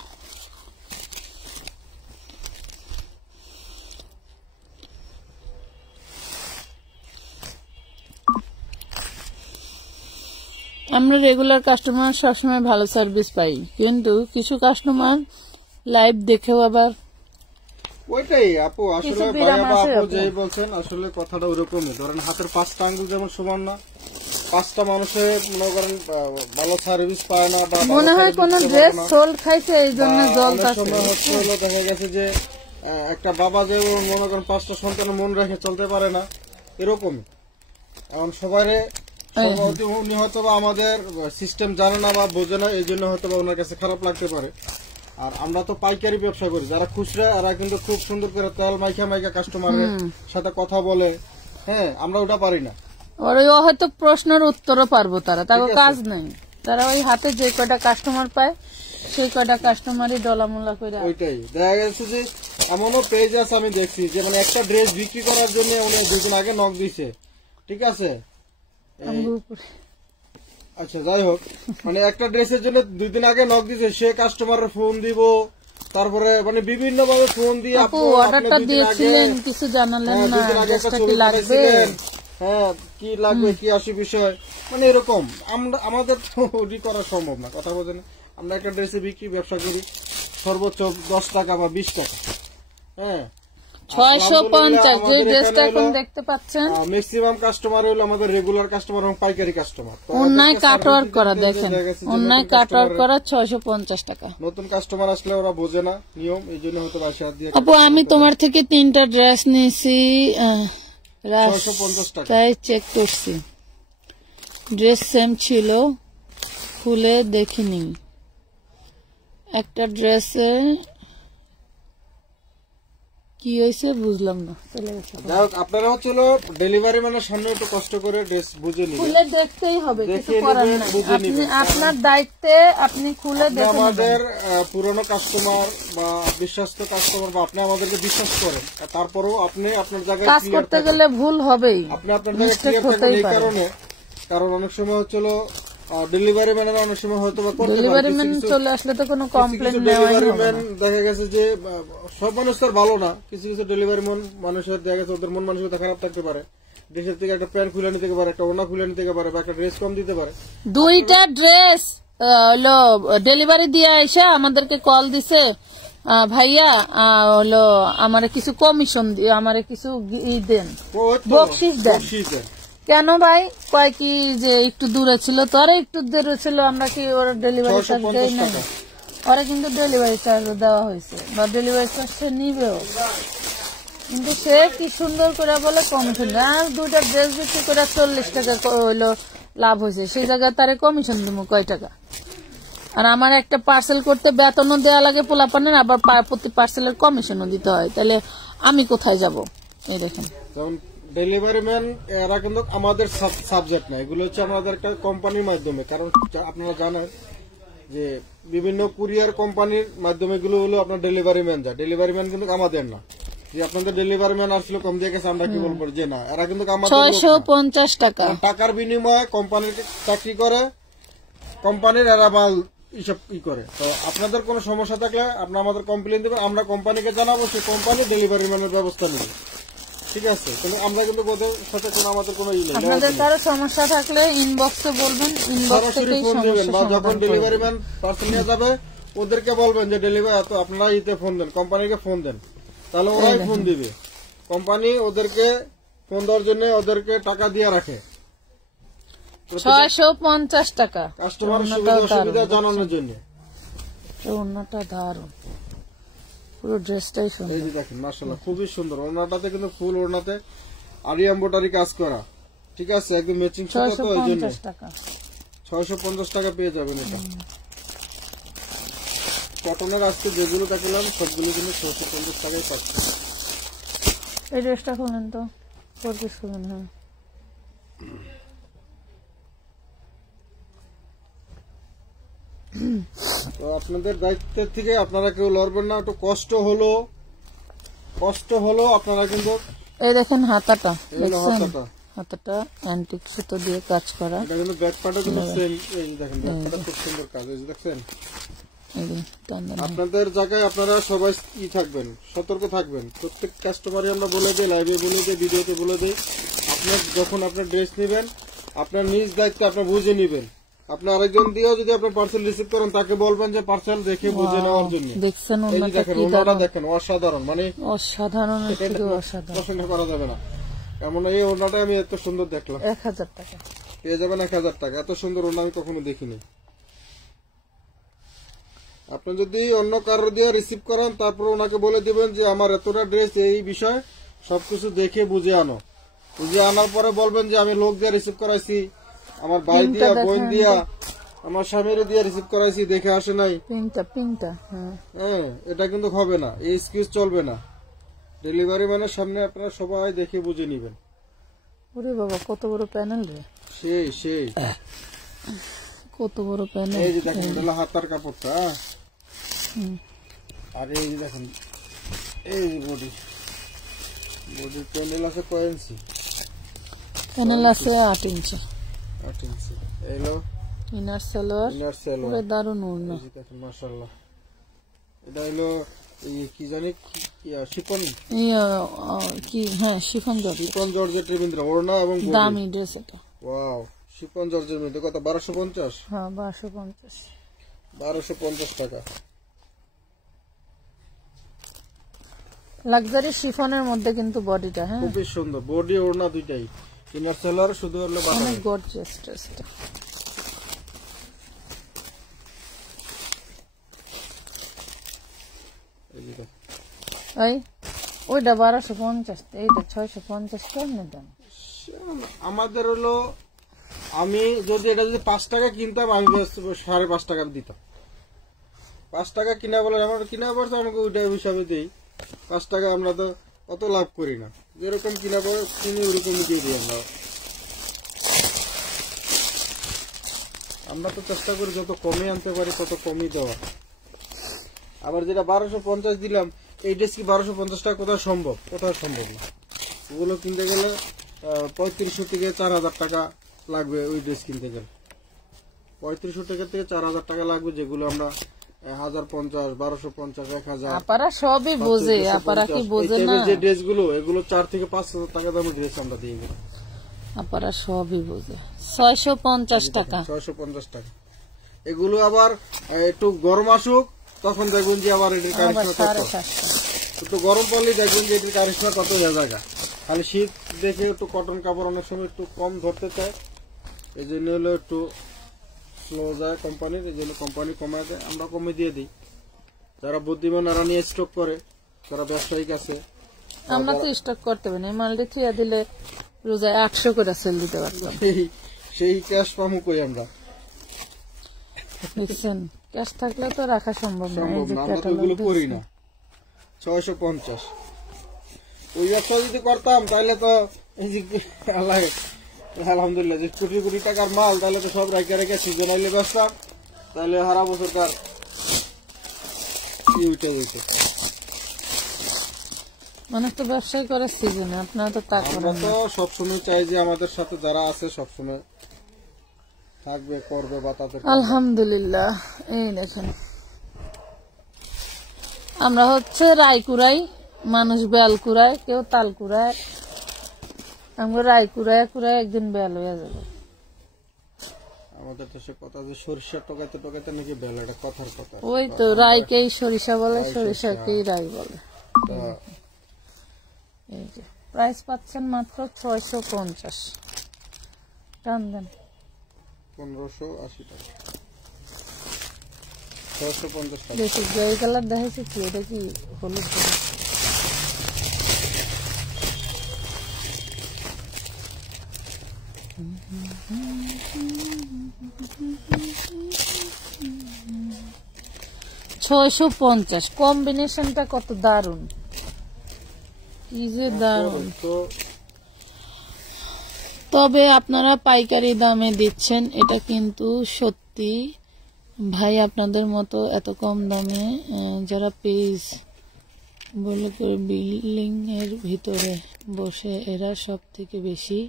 আমরা রেগুলার কাস্টমার সবসময় ভালো সার্ভিস পাই, কিন্তু কিছু কাস্টমার লাইভ দেখেও আবার ওইটাই আপু আসলে ভাইয়া বা আপু যেই বলছেন আসলে কথাটা ওরকমই। ধরেন হাতের 5টা আঙ্গুল যেমন সমান না, 5টা মানুষের মনে করেন ভালো সার্ভিস পায় না, বা মনে হয় কোন ড্রেস সোল্ড খাইছে এই জন্য জ্বলতাছে। দেখা গেছে যে একটা বাবা যে মনে করেন 5টা সন্তানের মন রেখে চলতে পারে না, এরকমই। এখন সবাই উনি হয়তো বা আমাদের সিস্টেম জানে না বা বোঝে না, এই জন্য হয়তো বা ওনার কাছে খারাপ লাগতে পারে। আর আমরা তো পাইকারি ব্যবসা করি, যারা খুচরা এরা কিন্তু খুব সুন্দর করে তেল মাইকা কাস্টমারের সাথে কথা বলে। হ্যাঁ, আমরা ওটা পারি না। হয়তো প্রশ্নের উত্তরও পারবো, তারা কাজ নাই। তারা ওই হাতে যে কয়টা কাস্টমার পায় সেই কয়টা কাস্টমারই ডলামুলা করে। ওইটাই দেখা গেছে যে এমনও পেজ আছে আমি দেখছি যে মানে একটা ড্রেস বিক্রি করার জন্য উনি 2 দিন আগে নক দিছে, ঠিক আছে। আচ্ছা যাই হোক, মানে একটা ড্রেসের জন্য 2 দিন আগে নক দিছে, সে কাস্টমারের ফোন দিব, তারপরে মানে বিভিন্ন ভাবে ফোন দিয়ে আপু অর্ডারটা দিয়েছিলেন কিছু জানালেন না, ড্রেসটা কি লাগবে, হ্যাঁ কি লাগবে কি আসে বিষয়, মানে এরকম আমরা আমাদের তো ওটি করা সম্ভব না, কথা বোঝেন। আমরা একটা ড্রেসে বিক্রি ব্যবসা করি সর্বোচ্চ 10 টাকা বা 20 টাকা, হ্যাঁ 650 যে ড্রেসটা এখন দেখতে পাচ্ছেন। ম্যাক্সিমাম কাস্টমার হলো আমাদের রেগুলার কাস্টমার এবং পাইকারি কাস্টমার। অনলাইন কাটওয়ার্ক করা দেখেন, অনলাইন কাটওয়ার্ক করা 650 টাকা। নতুন কাস্টমার আসলে ওরা বোঝে না নিয়ম, এই জন্য হয়তো 22 দিয়ে। আপু আমি তোমার থেকে 3টা ড্রেস নিয়েছি, 650 টাকা তাই চেক করছি, ড্রেস সেম ছিল, খুলে দেখিনি। একটা ড্রেসে কি হয়েছে বুঝলাম না। যাই হোক আপনারা হচ্ছিল ডেলিভারি ম্যানের সামনে একটু কষ্ট করে ড্রেস বুঝে নিবেন, খুলে দেখতেই হবে, কিছু করার নাই, আপনি আপনার দায়িত্বে আপনি খুলে দেখে আমাদের পুরনো কাস্টমার বা বিশ্বস্ত কাস্টমার বা আপনি আমাদেরকে বিশ্বাস করেন, তারপরেও আপনি আপনার জায়গায় কাজ করতে গেলে ভুল হবেই, আপনি আপনার জায়গায় ক্লিয়ার থাকবেন। এই কারণে কারণ অনেক সময় হচ্ছিল ডেলিভারি ম্যানের অনেক সময় হয়তো ডেলিভারি ম্যান চলে আসলে তো কোনো কমপ্লেন নেওয়াই হবে না। দেখা গেছে যে সব মানুষ তো ভালো না, কিছু কিছু ডেলিভারি মানুষের দেখা গেছে ওদের মন মানসিকতা খারাপ থাকতে পারে, ড্রেসের থেকে একটা প্যান্ট খুলে নিতে পারে, একটা ওড়না খুলে নিতে পারে, বা একটা ড্রেস কম দিতে পারে। 2টা ড্রেস হলো ডেলিভারি দিয়ে এসে আমাদেরকে কল দিছে, ভাইয়া হলো আমারে কিছু কমিশন দিয়ে আমারে কিছু দেন, বকশিস দেন। কেন ভাই? কয় কি যে একটু দূরে ছিল, তোরা একটু দূরে ছিল, আমরা কি ওর ডেলিভারি চার্জ দেই না? ওরা কিন্তু ডেলিভারি চার্জ দেওয়া হয়েছে বা ডেলিভারি চার্জ সে নিবেও, কিন্তু সে কি সুন্দর করে বলে কমিশন। আর 2টা ড্রেস বিক্রি করে 40 টাকা হইলো লাভ হয়েছে, সেই জায়গায় তারে কমিশন দিব কয় টাকা? আর আমার একটা পার্সেল করতে বেতনও দেওয়া লাগে পোলাপানের, আবার প্রতি পার্সেলের কমিশনও দিতে হয়, তাহলে আমি কোথায় যাব? এই দেখেন ডেলিভারি ম্যান এরা কিন্তু আমাদের সাবজেক্ট না, এগুলো হচ্ছে আমাদের একটা কোম্পানির মাধ্যমে। কারণ আপনারা জানেন যে বিভিন্ন কুরিয়ার কোম্পানির মাধ্যমে এগুলো হলো আপনার ডেলিভারি ম্যান যা, ডেলিভারি ম্যান কিন্তু আমাদের না। যে আপনাদের ডেলিভারি ম্যান আসলে কম দিয়ে গেছে আমরা কি বলবো যে না, এরা কিন্তু আমাদের 650 টাকা টাকার বিনিময়ে কোম্পানির চাকরি করে, কোম্পানির এরা মাল এইসব করে। তো আপনাদের কোনো সমস্যা থাকলে আপনারা আমাদের কমপ্লেন দেবেন, আমরা কোম্পানিকে জানাবো, সেই কোম্পানি ডেলিভারি ম্যানের ব্যবস্থা নেবে, ঠিক আছে। কিন্তু আমরা কিন্তু ওদের সাথে কোনো আমাদের কোনো ই নেই। আপনাদের কারো সমস্যা থাকলে ইনবক্সে বলবেন, ইনবক্স থেকে ফোন দিবেন, বা যখন ডেলিভারি ম্যান পার্সেল নিয়ে যাবে ওদেরকে বলবেন যে ডেলিভারি আপনারা ইতে ফোন দেন, কোম্পানিকে ফোন দেন, তাহলে ওরাই ফোন দিবে। কোম্পানি ওদেরকে ফোন দেওয়ার জন্য ওদেরকে টাকা দিয়ে রাখে 650 টাকা কাস্টমার সুবিধা জানানোর জন্য। ওড়নাটা দারুণ, পুরো ড্রেসটাই সুন্দর। এই যে দেখেন মাশাআল্লাহ খুবই সুন্দর, ওড়নাটাতে কিন্তু ফুল ওড়নাতে আরি এমব্রয়ডারি কাজ করা, ঠিক আছে, একদম ম্যাচিং সুতা, তো এই জন্য 650 টাকা পেয়ে যাবেন। এটা কটনের আজকে যেগুলো দেখালাম সবগুলো কিন্তু 650 টাকায় পাচ্ছেন। এই ড্রেসটা খুলেন তো, পরতে শুনুন। হ্যাঁ তো আপনাদের দায়িত্বের থেকে আপনারা কেউ লড়বেন না, একটু কষ্ট হলো আপনারা কিন্তু। এই দেখেন হাতাটা, হাতাটা অ্যান্টিক সুতো দিয়ে কাজ করা, এটা কিন্তু ব্যাক পার্টও কিন্তু সেম। এই দেখেন ব্যাক পার্টটা খুব সুন্দর কাজ, এই দেখছেন। আপনাদের জায়গায় আপনারা সবাই থাকবেন, সতর্ক থাকবেন। প্রত্যেক কাস্টমারই আমরা বলে দিই, লাইভে বলে দিই, ভিডিওতে বলে দিই, আপনার যখন আপনার ড্রেস নেবেন আপনার নিজ দায়িত্ব আপনি বুঝে নেবেন। আপনি আরেকজন দিয়েও যদি আপনার পার্সেল রিসিভ করেন তাকে বলবেন যে পার্সেল দেখে বুঝে নেওয়ার জন্য। দেখছেন ওনাটা দেখেন অসাধারণ, মানে অসাধারণ, পছন্দ করা যাবে না এমন। এই ওনাটা আমি এত সুন্দর দেখলাম, 1000 টাকা পেয়ে যাবেন, 1000 টাকা। এত সুন্দর ওনা আমি কখনো দেখিনি। আপনি যদি অন্য কারোর দিয়ে রিসিভ করেন তারপর ওনাকে বলে দিবেন যে আমার এতটা ড্রেস এই বিষয় সবকিছু দেখে বুঝে আনো। বুঝে আনার পরে বলবেন যে আমি লোক দিয়ে রিসিভ করাইছি, আমার ভাই দিয়া, বোন দিয়া, আমার স্বামীর দিয়ে রিসিভ করাইছি, দেখে আসে নাই। হ্যাঁ এটা কিন্তু হবে না, এই এক্সকিউজ চলবে না। ডেলিভারি ম্যানের সামনে আপনারা সবাই দেখে বুঝে নিবেন। ওরে বাবা কত বড় প্যানেল রে, সেই কত বড় প্যানেল। এই যে দেখেন এটা হলো হাতার কাপড়টা, আর এই যে দেখেন এই বডির প্যানেল আছে কয় ইঞ্চি? প্যানেল আছে 8 ইঞ্চি। 8 ইঞ্চি। এলো ইনার সালোয়ার, পুরো দারুণ ওড়না। এই যে দেখেন মাশাআল্লাহ। এটা হলো এই কি জানি শিফন, কি হ্যাঁ শিফন জর্জেট। শিফন জর্জেটের মধ্যে ওড়না এবং বডি। দামি ড্রেস এটা। ওয়াও, শিফন জর্জেটের মধ্যে কত? 1250। হ্যাঁ 1250। 1250 টাকা। লাক্সারি শিফনের মধ্যে কিন্তু বডিটা হ্যাঁ খুবই সুন্দর, বডি ওড়না দুইটাই। ইনার সেলার শুধু হলো বাটার। অনেক গর্জিয়াস ড্রেসটা। এই যে এই ওইটা 1250, এইটা 650 কেমনে দাম? আমাদের হলো, আমি যদি এটা যদি 5 টাকা কিনতাম আমি 5.5 টাকা দিতাম। 5 টাকা কিনা বলে আমার কিনা পড়ছে, আমাকে ওইটা হিসাবে দিই। 5 টাকা আমরা তো অত লাভ করি না, যেরকম কিনা পড়ে কিনে ওরকমই দিয়ে দিই আমরা। আমরা তো চেষ্টা করি যত কমে আনতে পারি তত কমই দেওয়া। আবার যেটা 1250 দিলাম, এই ড্রেস কি 1250 টাকা কোথাও সম্ভব? কোথাও সম্ভব না। ওগুলো কিনতে গেলে 3500 থেকে 4000 টাকা লাগবে। ওই ড্রেস কিনতে গেলে 3500 টাকা থেকে 4000 টাকা লাগবে, যেগুলো আমরা 1050, 1250, 1000। আপারা সবই বোঝে, আপারা কি বোঝে না? যে ড্রেসগুলো এগুলো 4 থেকে 5000 টাকা দামের ড্রেস আমরা দিই। আপারা সবই বোঝে। 650 টাকা, 650 টাকা। এগুলো আবার একটু গরম আসুক, তখন দেখবেন যে আবার এটির কারিশমা কত। একটু গরম পড়লে দেখবেন যে এটির কারিশমা কত হয়ে যায়। খালি শীত দেখে একটু কটন কাপড় অনেক সময় একটু কম ধরতে চায়, এই জন্য হলো একটু স্লো যায় কোম্পানির, এই জন্য কোম্পানি কমায় দেয়, আমরা কমে দিয়ে দিই। যারা বুদ্ধিমান এরা নিয়ে স্টক করে, যারা ব্যবসায়িক আছে। আমরা তো স্টক করতে পারি না, মালটি থিয়া দিলে রোজায় 800 করে সেল দিতে পারতাম। সেই ক্যাশ পামু কই আমরা? বুঝছেন, ক্যাশ থাকলে তো রাখা সম্ভব না। আমরা তো এগুলো করি না। 650 ওই ব্যবসা যদি করতাম তাহলে তো আলহামদুলিল্লাহ, যে কোটি কোটি টাকার মাল, তাহলে তো সব রাখা রেখে সিজন আইলে বেচতাম, তাহলে সারা বছরকার উঠে যেত। মানুষ তো ব্যবসায় করে সিজনে, আপনারা তো তা করেন আমরা না। তো সবসময় চাই যে আমাদের সাথে যারা আছে সবসময় থাকবে, করবে বা তাদের। আলহামদুলিল্লাহ। এই দেখেন, আমরা হচ্ছে রায়কুড়াই মানুষ, বেল কুড়ায়, কেউ তাল কুড়ায়। আমরা রায় কুড়ায় কুড়ায় একদিন বেল হয়ে যাবে। আমাদের দেশে কথা যে সরিষা টোকাইতে টোকাইতে নাকি বেল, এটা কথার কথা। ওই তো রায়কেই সরিষা বলে, সরিষাকেই রায় বলে। এই যে প্রাইস পাচ্ছেন মাত্র 650। টান দেন 1580 টাকা। 650 টাকা। দেখি গ্রে কালার দেখাইছে কি, এটা কি হলুদ? 650। কম্বিনেশনটা কত দারুন, কি যে দারুন। তবে আপনারা পাইকারি দামে দিচ্ছেন, এটা কিন্তু সত্যি ভাই। আপনাদের মতো এত কম দামে যারা পেজ বলে করে বিল্ডিং এর ভিতরে বসে, এরা সব থেকে বেশি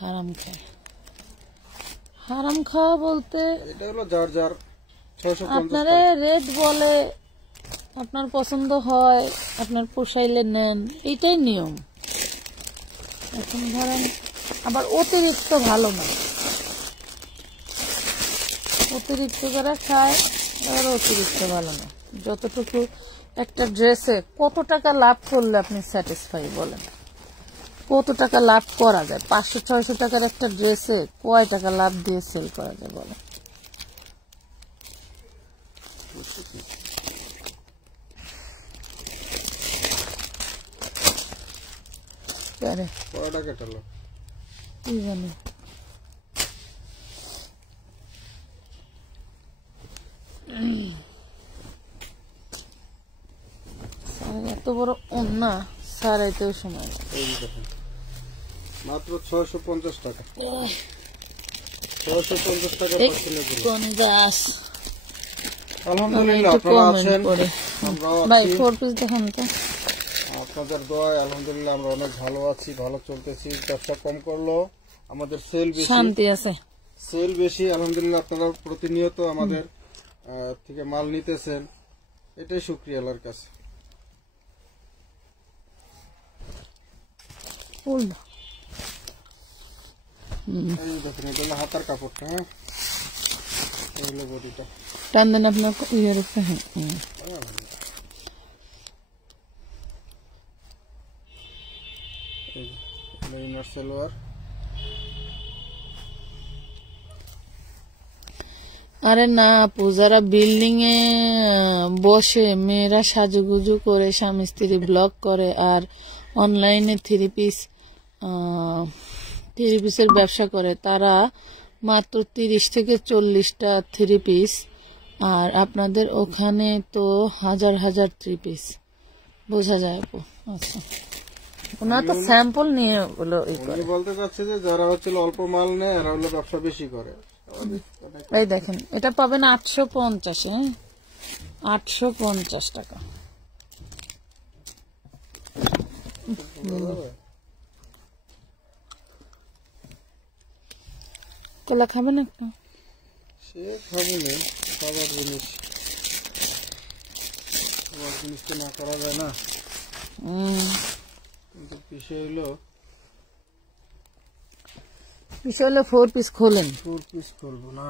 হারাম খায়। হারাম খাওয়া বলতে এটা হলো যার যার 650 আপনারা রেট বলে, আপনার পছন্দ হয়, আপনার পোষাইলে নেন, এটাই নিয়ম। এখন ধরেন আবার অতিরিক্ত ভালো না, অতিরিক্ত যারা খায় তারা অতিরিক্ত ভালো না। যতটুকু একটা ড্রেসে কত টাকা লাভ করলে আপনি স্যাটিসফাই বলেন? কত টাকা লাভ করা যায়? 500-600 টাকার একটা ড্রেসে কয় টাকা লাভ দিয়ে সেল করা যায় বলেন? কি জানি এত বড় অন্যা সারাইতেও সময় মাত্র 650 টাকা। 650 টাকা এই পার কিলো করে। কোন গাছ আলহামদুলিল্লাহ আপনারা আছেন, আমরাও ভাই আছি। 4 পিস দেখুন তো। আপনাদের দোয়ায় আলহামদুলিল্লাহ আমরা অনেক ভালো আছি, ভালো চলতেছি। ব্যবসা কম করলো, আমাদের সেল বেশি, শান্তি আছে। সেল বেশি আলহামদুলিল্লাহ। আপনারা প্রতিনিয়ত আমাদের থেকে মাল নিতেছেন, এটাই শুকরিয়া আল্লাহর কাছে। এই দেখুন এটা হলো হাতার কাপড়টা, হ্যাঁ এই হলো বডিটা। টান দেন আপনার ইয়ের উপরে। এই ইনার সালোয়ার। আরে না আপু, যারা বিল্ডিং এ বসে মেয়েরা সাজুগুজু করে স্বামী স্ত্রী ব্লগ করে আর অনলাইনে থ্রি পিসের ব্যবসা করে, তারা মাত্র 30 থেকে 40টা থ্রি পিস, আর আপনাদের ওখানে তো হাজার হাজার থ্রি পিস। বোঝা যায় আপু। আচ্ছা, ওনার তো স্যাম্পল নিয়ে বলো উনি বলতে চাচ্ছে যে যারা হচ্ছে অল্প মাল নেয় এরা হলো ব্যবসা বেশি করে। এই দেখেন, এটা পাবেন 850। হ্যাঁ, 850 টাকা। কলা খাবেন একটা? সে খাবো না, খাবার জিনিস, খাবার জিনিস তো না করা যায় না। কিন্তু বিষয় হলো 4 পিস খোলেন। 4 পিস করবো না,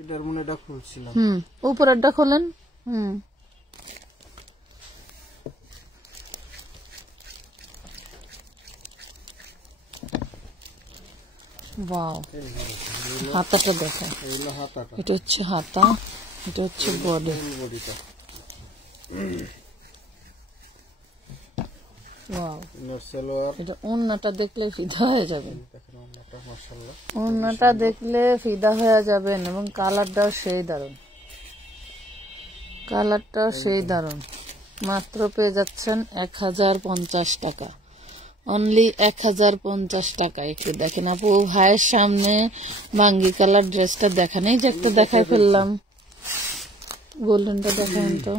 এটার মনে এটা খুলছিলাম। উপরেরটা খোলেন। ওয়াও, হাতাটা দেখেন। এইগুলো হাতাটা, এটা হচ্ছে হাতা, এটা হচ্ছে বডি। বডিটা ওয়াও, ইনার সালোয়ার। এটা ওন্নাটা দেখলে ফিদা হয়ে যাবেন। দেখেন ওন্নাটা মাশাআল্লাহ, ওন্নাটা দেখলে ফিদা হয়ে যাবেন। এবং কালারটাও সেই দারুন, কালারটাও সেই দারুন। মাত্র পেয়ে যাচ্ছেন 1050 টাকা, অনলি 1050 টাকা। একটু দেখেন আপু, ভাইয়ের সামনে বাঙ্গি কালার ড্রেসটা দেখান। এই যে একটা দেখাই ফেললাম, গোল্ডেনটা দেখান তো।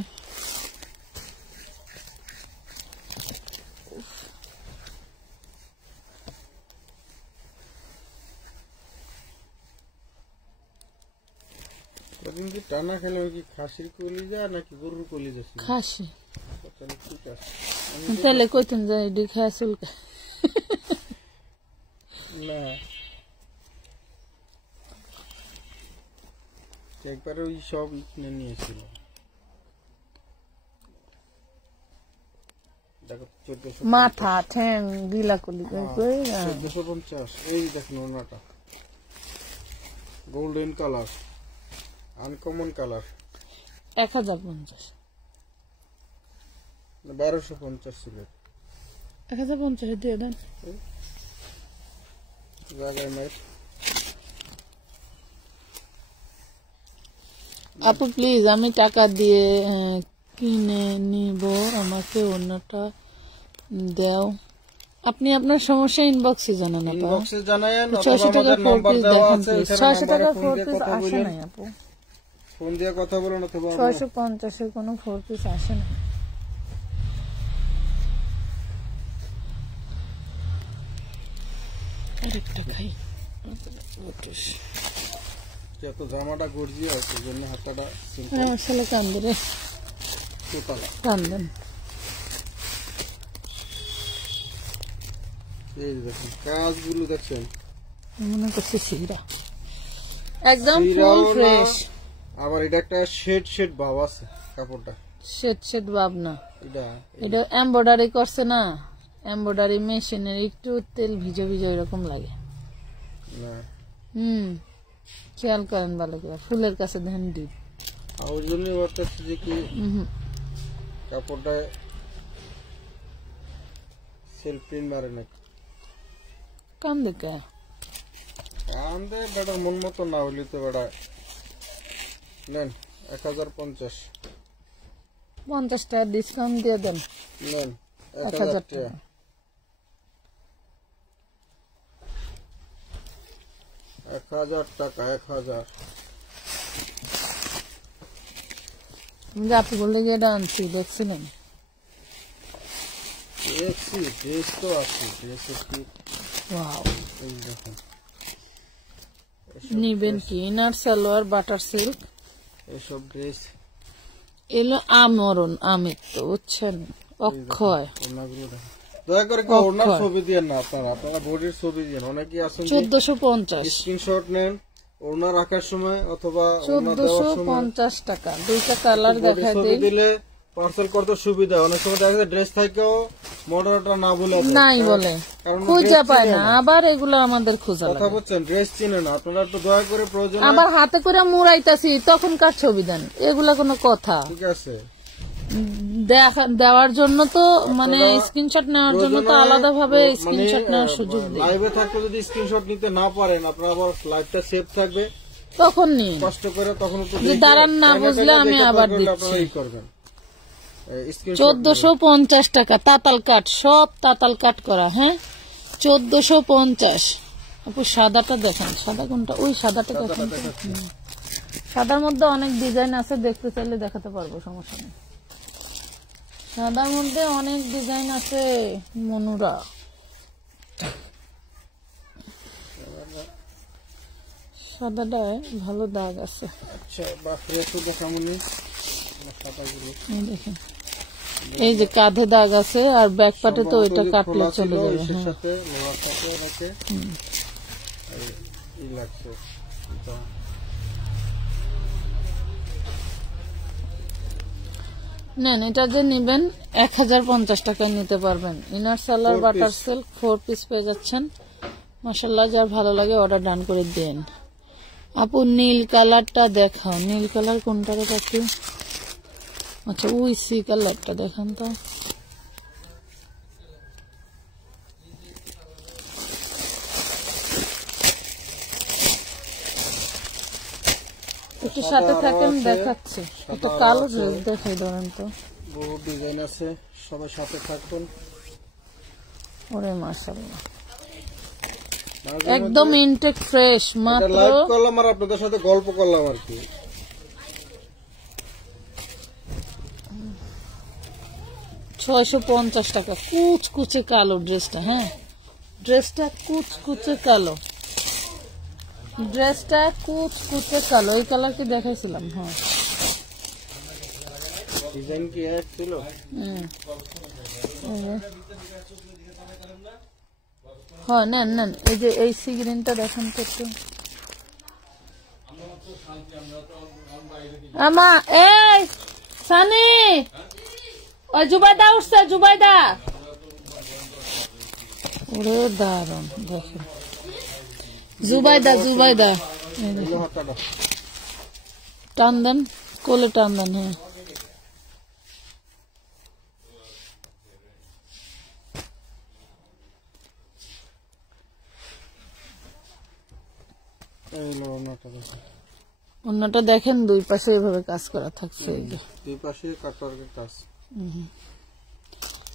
কি টানা খেলে কি খাসির কলিজা নাকি গরুর কলিজা? খাসি। তাহলে ঠিক আছে, তাহলে কইতেন যে এডি খায় চুলকা। না একবারে ওই সব কিনে নিয়েছিল। দেখো 1450, মাথা ঠ্যাং গিলা কলি কই। 1450। এই দেখুন ওনাটা গোল্ডেন কালার, আনকমন কালার। 1050। 1250 ছিল। 1050 দিয়ে দেন। জায়গায় নাই। আপু প্লিজ, আমি টাকা দিয়ে কিনে নিব, আমাকে অন্যটা দাও। আপনি আপনার সমস্যা ইনবক্সে জানান। ইনবক্সে জানায়েন, 600 টাকা আমাদের নাম্বার দেওয়া আছে, 600 টাকা ফোন 4 দিয়ে পিস কথা আসে বলেন, নাই আপু। ফোন দিয়ে কথা বলেন অথবা 650 এর কোনো 4 পিস আসে না। আরেকটা খাই। যত জামাটা গর্জিয়াস আছে জন্য হাতাটা সিম্পল। আসলে কান্দরে তোতালা কান্দেন। এই দেখুন কাজগুলো দেখছেন, মনে করছি সিরা একদম সিরাও ফুল না, ফ্রেশ। আবার এটা একটা শেড শেড ভাব আছে কাপড়টা। শেড ভাব না, এটা এমব্রয়ডারি করছে না, এমব্রয়ডারি মেশিনের একটু তেল ভিজে ভিজে এরকম লাগে না। খেয়াল করেন ভালো করে, ফুলের কাছে ধ্যান দিন। ওই জন্যই বলতেছি যে কি কাপড়টা সেলফ প্রিন্ট মারে নাকি। কান দেখে কান্দে বেটার মন মতো না হইলে তো বেটা নেন 1050। 50 টাকা ডিসকাউন্ট দিয়ে দেন, নেন 1000 টাকা। 1000 টাকা 1000 আপনি বললে যে এটা আনছি দেখছিলেন দেখছি ড্রেস তো আছে ড্রেসের কি ওয়াও এই দেখুন নিবেন কি ইনার সালোয়ার বাটার সিল্ক এইসব ড্রেস এলো আমরণ আমিত্ব বুঝছেন অক্ষয় ওনাগুলো দেখুন দয়া করে কেউ ওনার ছবি দিয়ে না আপনারা বডির ছবি দিন অনেকেই আছেন 1450 স্ক্রিনশট নেন ওনা রাখার সময় অথবা ওনা দেওয়ার সময় 1450 টাকা দুইটা কালার দেখাই দেই দিলে পার্সেল করতে সুবিধা অনেক সময় দেখা যায় ড্রেস থাকেও মডেলটা না বলে নাই বলে খুঁজে পায় না আবার এগুলো আমাদের খোঁজা লাগে কথা বলছেন ড্রেস চিনে না আপনারা একটু দয়া করে প্রয়োজন আবার হাতে করে মুড়াইতাছি তখন কার ছবি দেন এগুলা কোনো কথা ঠিক আছে দেওয়ার জন্য তো মানে স্ক্রিনশট নেওয়ার জন্য তো আলাদা ভাবে স্ক্রিনশট নেওয়ার সুযোগ দেয় লাইভে থাকতে যদি স্ক্রিনশট নিতে না পারেন আপনারা আবার লাইভটা সেভ থাকবে তখন নিন কষ্ট করে তখন একটু দাঁড়ান না বুঝলে আমি আবার দিচ্ছি আপনারা এই করবেন 1450 টাকা তাতাল কাট সব তাতাল কাট করা হ্যাঁ 1450 আপু সাদাটা দেখেন সাদা কোনটা ওই সাদাটা দেখেন সাদার মধ্যে অনেক ডিজাইন আছে দেখতে চাইলে দেখাতে পারবো সমস্যা নেই সাদার মধ্যে অনেক ডিজাইন আছে মনুরা সাদাটায় ভালো দাগ আছে আচ্ছা বা ফ্রেশ দেখামুনি সাদাগুলো এই দেখেন এই যে কাঁধে দাগ আছে আর ব্যাক পার্টে তো ওইটা কাটলে চলে যাবে এর সাথে লোয়ার সাথে ওনাকে এই লাগছে নেন এটা যে নেবেন 1050 টাকায় নিতে পারবেন inner salwar butter silk 4 piece পেয়ে যাচ্ছেন মাশাআল্লাহ যার ভালো লাগে অর্ডার ডান করে দেন আপু নীল কালারটা দেখাও নীল কালার কোনটা রে কাকি আচ্ছা ওই সি কালারটা দেখান তো একটু সাথে থাকেন দেখাচ্ছি একটু কালো ড্রেস দেখাই ধরেন তো বহু ডিজাইন আছে সবাই সাথে থাকুন ওরে মাশাআল্লাহ একদম ইনটেক ফ্রেশ মাত্র লাইভ করলাম আর আপনাদের সাথে গল্প করলাম আর কি 650 টাকা কুচকুচে কালো ড্রেসটা হ্যাঁ ড্রেসটা কুচকুচে কালো এই কালার কি দেখাইছিলাম হ্যাঁ ডিজাইন কি এক ছিল হ্যাঁ নেন এই যে এই সি গ্রিনটা দেখেন তো একটু আমা এই সানি ও জুবাইদা উঠছে জুবাইদা ওরে দারুন দেখেন জুবাইদা টান দেন কোলে টান দেন হ্যাঁ অন্যটা দেখেন দুই পাশে এভাবে কাজ করা থাকছে এই যে দুই পাশে কাটওয়ার্কের কাজ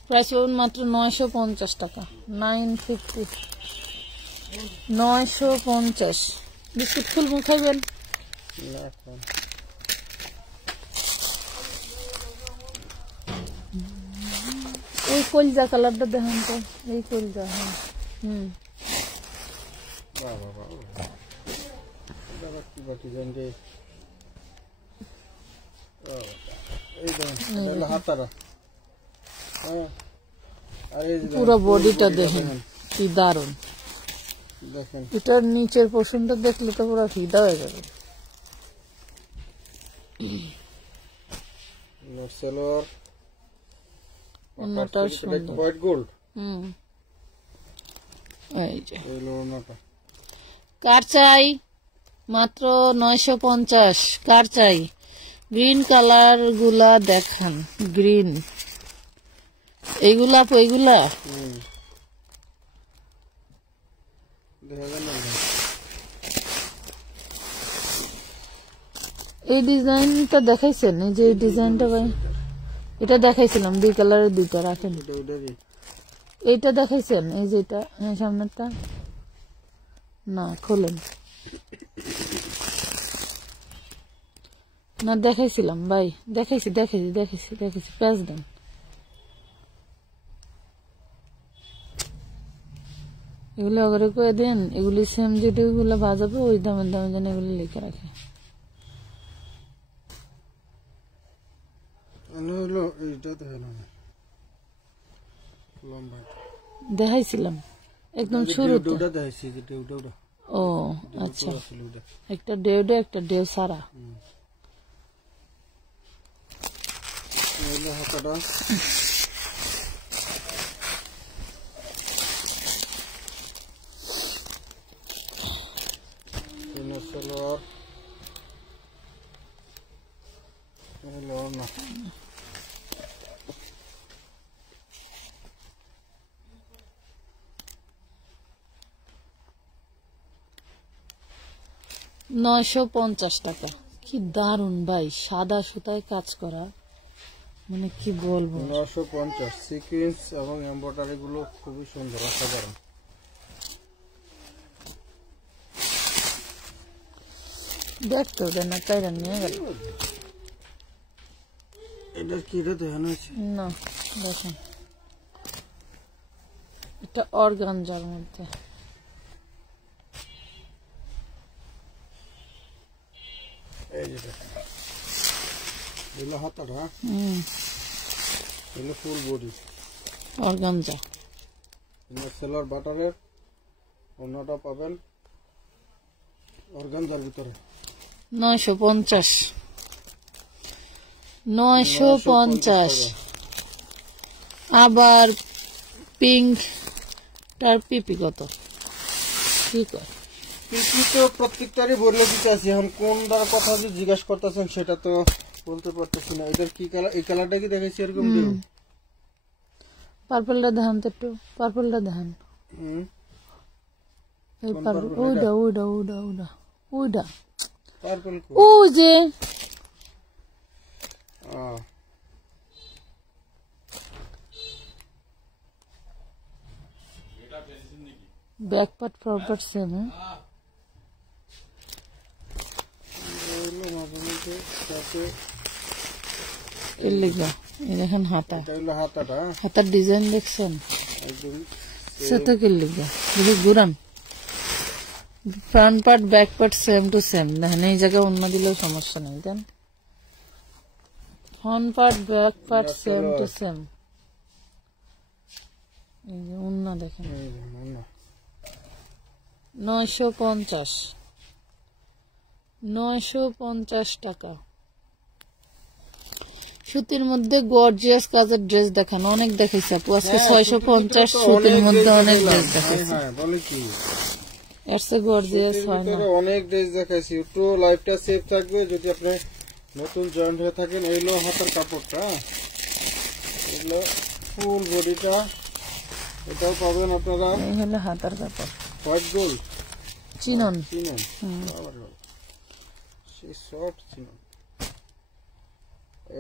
প্রাইস পাবেন মাত্র 950 টাকা 950 950 বিস্কুট খুলবো খাইবেন এই কলজা কালারটা দেখেন তো এই কলজা হ্যাঁ পুরো বডিটা দেখেন কি দারুন দেখেন এটার নিচের পোর্শনটা দেখলে তো পুরো ফিদা হয়ে যাবে সালোয়ার অন্যটা সুন্দর হোয়াইট গোল্ড এই যে কার চাই মাত্র 950 কার চাই গ্রিন কালার গুলা দেখান গ্রিন এইগুলা এই ডিজাইনটা দেখাইছেন এই যে ডিজাইনটা ভাই এটা দেখাইছিলাম দুই কালারের দুইটা রাখেন এইটা দেখাইছেন এই যে এটা সামনেরটা না খোলেন না দেখাইছিলাম ভাই, দেখাইছি প্যাচ দেন। এগুলো ওগুলো করে দেন, এগুলি সেম যেগুলো বাজাবো ওই দামের যেন এগুলো লিখে রাখে। দেখাইছিলাম একদম শুরুতে। ও আচ্ছা, একটা ডেউডে একটা ডেউ সারা। না 950 টাকা। কি দারুন ভাই, সাদা সুতায় কাজ করা, মানে কি বলবো। 950 সিকোয়েন্স এবং এমব্রয়ডারি গুলো খুবই সুন্দর, অসাধারণ। দেখতো না কাইরা নিয়ে গেল। এটা কি রে দেখানো আছে? না দেখেন, এটা অর্গানজার মধ্যে। এই যে এগুলো হাতাটা, এগুলো ফুল বডি অর্গানজা। সেলার বাটারের অন্যটা পাবেন অর্গানজার ভিতরে। 950। আবার পিঙ্ক টার পিপি কত? কি কয় পিপি তো প্রত্যেকটারই বলে দিতে আছি, এখন কোনটার কথা যে জিজ্ঞাসা করতেছেন সেটা তো বলতে পারতেছি না। এটার কি কালার? এই কালারটা কি দেখাইছি এরকম? পার্পলটা দেখান তো একটু, পার্পলটা দেখান। ওইটা ওইটা ওইটা ওইটা ওইটা পার্পল ও যে back part front part same. দেখেন হাতা, হাতার ডিজাইন দেখছেন? সেটা কি লিখা দেখি ঘুরান। Front part back part same to same. দেখেন এই জায়গায় অন্য দিলেও সমস্যা নেই। Then front part back part same to same. এই যে অন্য দেখেন 950 টাকা। সুতির মধ্যে গর্জিয়াস কাজের ড্রেস দেখানো অনেক দেখাইছে আপু আজকে। 650 সুতির মধ্যে অনেক ড্রেস দেখাইছে। বলে কি এর চেয়ে গর্জিয়াস হয় না। অনেক ড্রেস দেখাইছি। একটু লাইফটা সেভ থাকবে যদি আপনি নতুন জয়েন্ট হয়ে থাকেন। এইগুলো হাতের কাপড়টা, এগুলো ফুল বডিটা, এটাও পাবেন আপনারা। এই হলো হাতের কাপড়, হোয়াইট গোল্ড চিনন সেই সফট চিনন।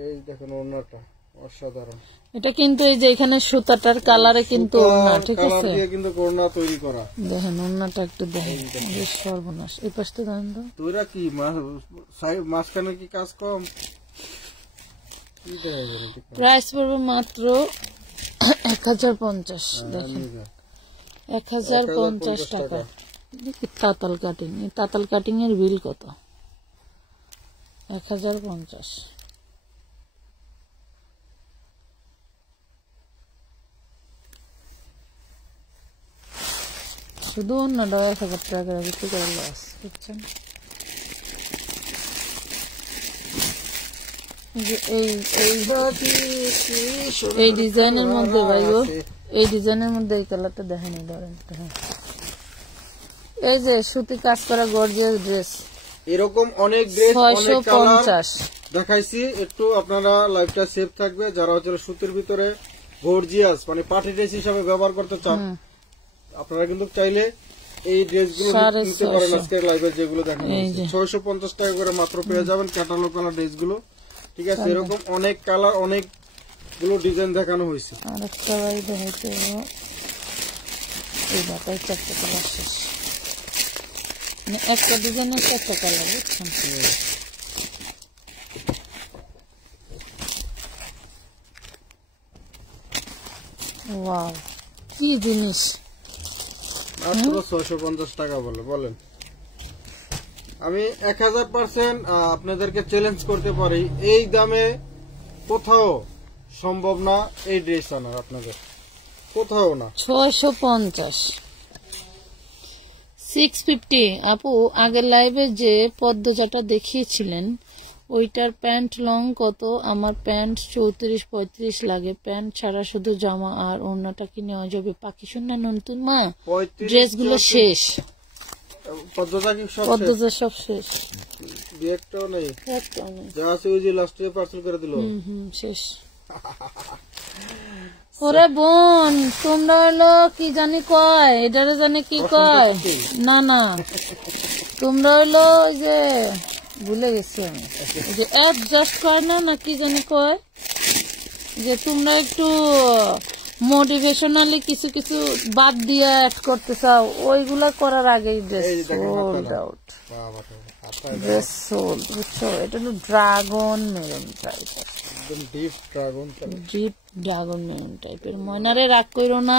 এই দেখেন ওড়নাটা অসাধারণ। এটা কিন্তু এই যে এখানে সুতাটার কালারে কিন্তু ওড়না, ঠিক আছে, কিন্তু ওড়না তৈরি করা। দেখেন ওড়নাটা একটু দেখেন, সর্বনাশ। এই পাশটা দেখেন তো, তোরা কি মাঝখানে কি কাজ কম? প্রাইস পড়বে মাত্র 1050। দেখেন 1050 টাকা। তাতাল কাটিং, এই তাতাল কাটিং এর বিল কত? 1050। শুধু অন্যটা 1000 টাকা বিক্রি করে লস, বুঝছেন? এই ডিজাইনের মধ্যে ভাই গো, এই ডিজাইনের মধ্যে এই কালারটা দেখেন। ধরেন এই যে সুতি কাজ করা গর্জিয়াস ড্রেস, এরকম অনেক ড্রেস 650 দেখাইছি। একটু আপনারা লাইফটা সেভ থাকবে যারা হচ্ছে সুতির ভিতরে গর্জিয়াস মানে পার্টি ড্রেস হিসাবে ব্যবহার করতে চান, আপনারা কিন্তু চাইলে এই ড্রেসগুলো নিতে পারেন। আজকের লাইভে যেগুলো দেখানো হয়েছে 650 টাকা করে মাত্র পেয়ে যাবেন ক্যাটালগ কালার ড্রেসগুলো। ঠিক আছে, এরকম অনেক কালার অনেকগুলো ডিজাইন দেখানো হয়েছে। আরেকটা ভাই দেখাইতে এই বাটায় 4টা কালার শেষ, মানে একটা ডিজাইনের 4টা কালার, বুঝছেন? ওয়াও, কি জিনিস! মাত্র 650 টাকা বলেন। আমি 1000% আপনাদেরকে চ্যালেঞ্জ করতে পারি, এই দামে কোথাও সম্ভব না এই ড্রেস আনার, আপনাদের কোথাও না। 650, 650। আপু আগের লাইভে যে পদ্মজাটা দেখিয়েছিলেন ওইটার প্যান্ট লং কত? আমার প্যান্ট 34-35 লাগে, প্যান্ট ছাড়া শুধু জামা আর ওড়নাটা কি নেওয়া যাবে? পাখি শোনা নতুন মা, ড্রেসগুলো শেষ, পদ্মজা সব শেষ, একটাও নেই, যা আছে ওই যে লাস্টে পার্সেল করে দিল, শেষ। ওরে বোন, তোমরা হলো কি জানি কয়, এটারে জানি কি কয়, না না, তোমরা হলো ওই যে ভুলে গেছি আমি, ওই যে অ্যাডজাস্ট কয় না, না কি জানি কয়, যে তোমরা একটু মোটিভেশনালি কিছু কিছু বাদ দিয়ে অ্যাড করতে চাও, ওইগুলা করার আগেই dress sold out, dress sold, বুঝছো? এটা হলো ড্রাগন মেরুন টাইপের, ডিপ ড্রাগন মেরুন টাইপের। ময়নারে রাগ করো না,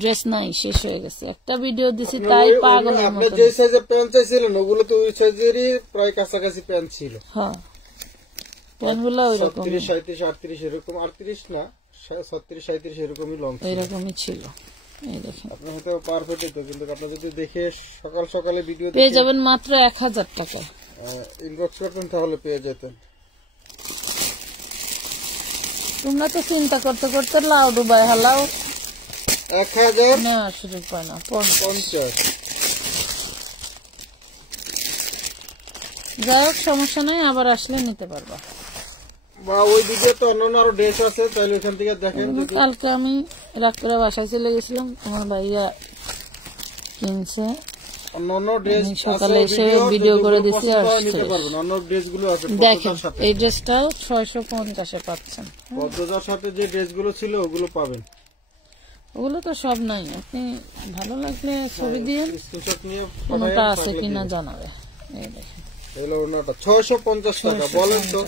ড্রেস নাই, শেষ হয়ে গেছে। একটা ভিডিও দিছি তাই পাগলের আপনি মতো। যে সাইজের প্যান্ট চাইছিলেন ওগুলো তো ওই সাইজেরই প্রায় কাছাকাছি প্যান্ট ছিল। হ্যাঁ, প্যান্টগুলো ওই রকম 37, 38 এরকম, 38 না 36, 37 এরকমই লং ছিল, এরকমই ছিল। এই দেখেন, আপনি হয়তো পারফেক্ট হতো, কিন্তু আপনি যদি দেখে সকালে ভিডিও পেয়ে যাবেন মাত্র 1000 টাকা। ইনবক্স করতেন তাহলে পেয়ে যেতেন। তোমরা তো চিন্তা করতে করতে লাউ ডুবাই হালাও, 1000 নেওয়ার সুযোগ পায় না। 50। যাই হোক, সমস্যা নাই, আবার আসলে নিতে পারবা। বা ওই ভিডিও তো অন্যান্য আরো ড্রেস আছে, তাহলে ওখান থেকে দেখেন। কালকে আমি রাত করে বাসায় চলে গেছিলাম, আমার ভাইয়া কিনছে, অন্যান্য ড্রেস সকালে এসে ভিডিও করে দিছি, আর নিতে পারবেন। অন্য ড্রেসগুলো আছে দেখেন, এই ড্রেসটাও 650-এ পাচ্ছেন। পদ্মজার সাথে যে ড্রেসগুলো ছিল ওগুলো পাবেন, ওগুলো তো সব নাই, আপনি ভালো লাগলে ছবি দিয়ে স্ক্রিনশট নিয়ে কোনটা আছে কিনা জানাবে। এই দেখেন, এগুলো ওনাটা 650 টাকা। বলেন তো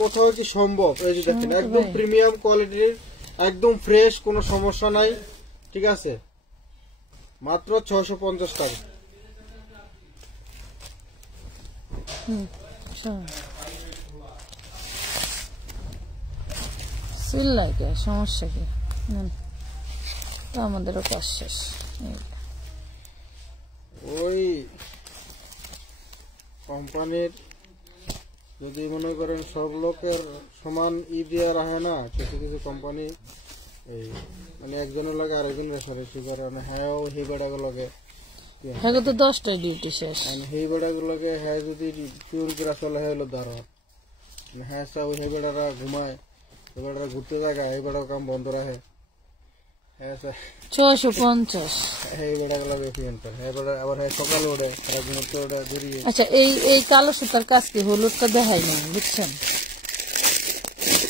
কোথাও কি সম্ভব? এই যে দেখেন, একদম প্রিমিয়াম কোয়ালিটির, একদম ফ্রেশ, কোনো সমস্যা নাই, ঠিক আছে, মাত্র 650 টাকা। সিল লাগে, সমস্যা কি? তো আমাদেরও কাজ শেষ। ওই কোম্পানির যদি মনে করেন সব লোকের সমান দেওয়া রাখে না, কিছু কিছু কোম্পানি এই মানে একজনের লাগে আরেকজনের রেফারেন্সি করে, মানে হ্যাঁ সেই বেড়াগুলোকে হ্যাঁ তো 10টায় ডিউটি শেষ, সেই বেড়াগুলোকে হ্যাঁ যদি পিওর করে চলে হলো ধরো, হ্যাঁ সব সেই বেড়ারা ঘুমায়, সেই বেড়ারা ঘুরতে জায়গা, এই বেড়াও কাম বন্ধ রাখে, হ্যাঁ স্যার 650। এই বেড়াগুলো বেশি করে, হ্যাঁ বেড়া আবার হ্যাঁ সকালে ওঠে, তারা ঘুমোতে ওঠে ঘুরিয়ে। আচ্ছা, এই কালো সুতার কাজ কি? হলুদটা দেখাই না, বুঝছেন?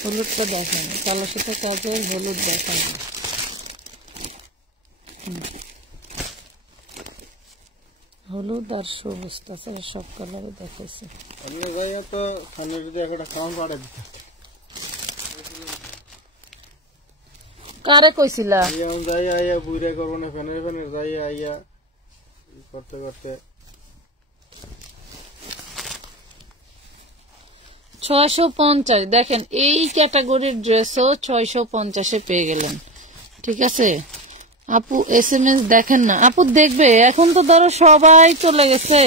হলুদটা দেখেন, কালো সুতার কাজে হলুদ দেখায় না। হলুদ আর সবুজ, তাছাড়া সব কালারে দেখাইছে। আমি যাই তো সামনে যদি একটা কাউন্ট বাড়ে দিতে, কারে কইছিলা? যাই আইয়া বুইরা করবো না, ফ্যানের যাই আইয়া করতে করতে 650। দেখেন, এই ক্যাটাগরির ড্রেসও 650-এ পেয়ে গেলেন, ঠিক আছে? আপু SMS দেখেন না, আপু দেখবে, এখন তো ধরো সবাই চলে গেছে,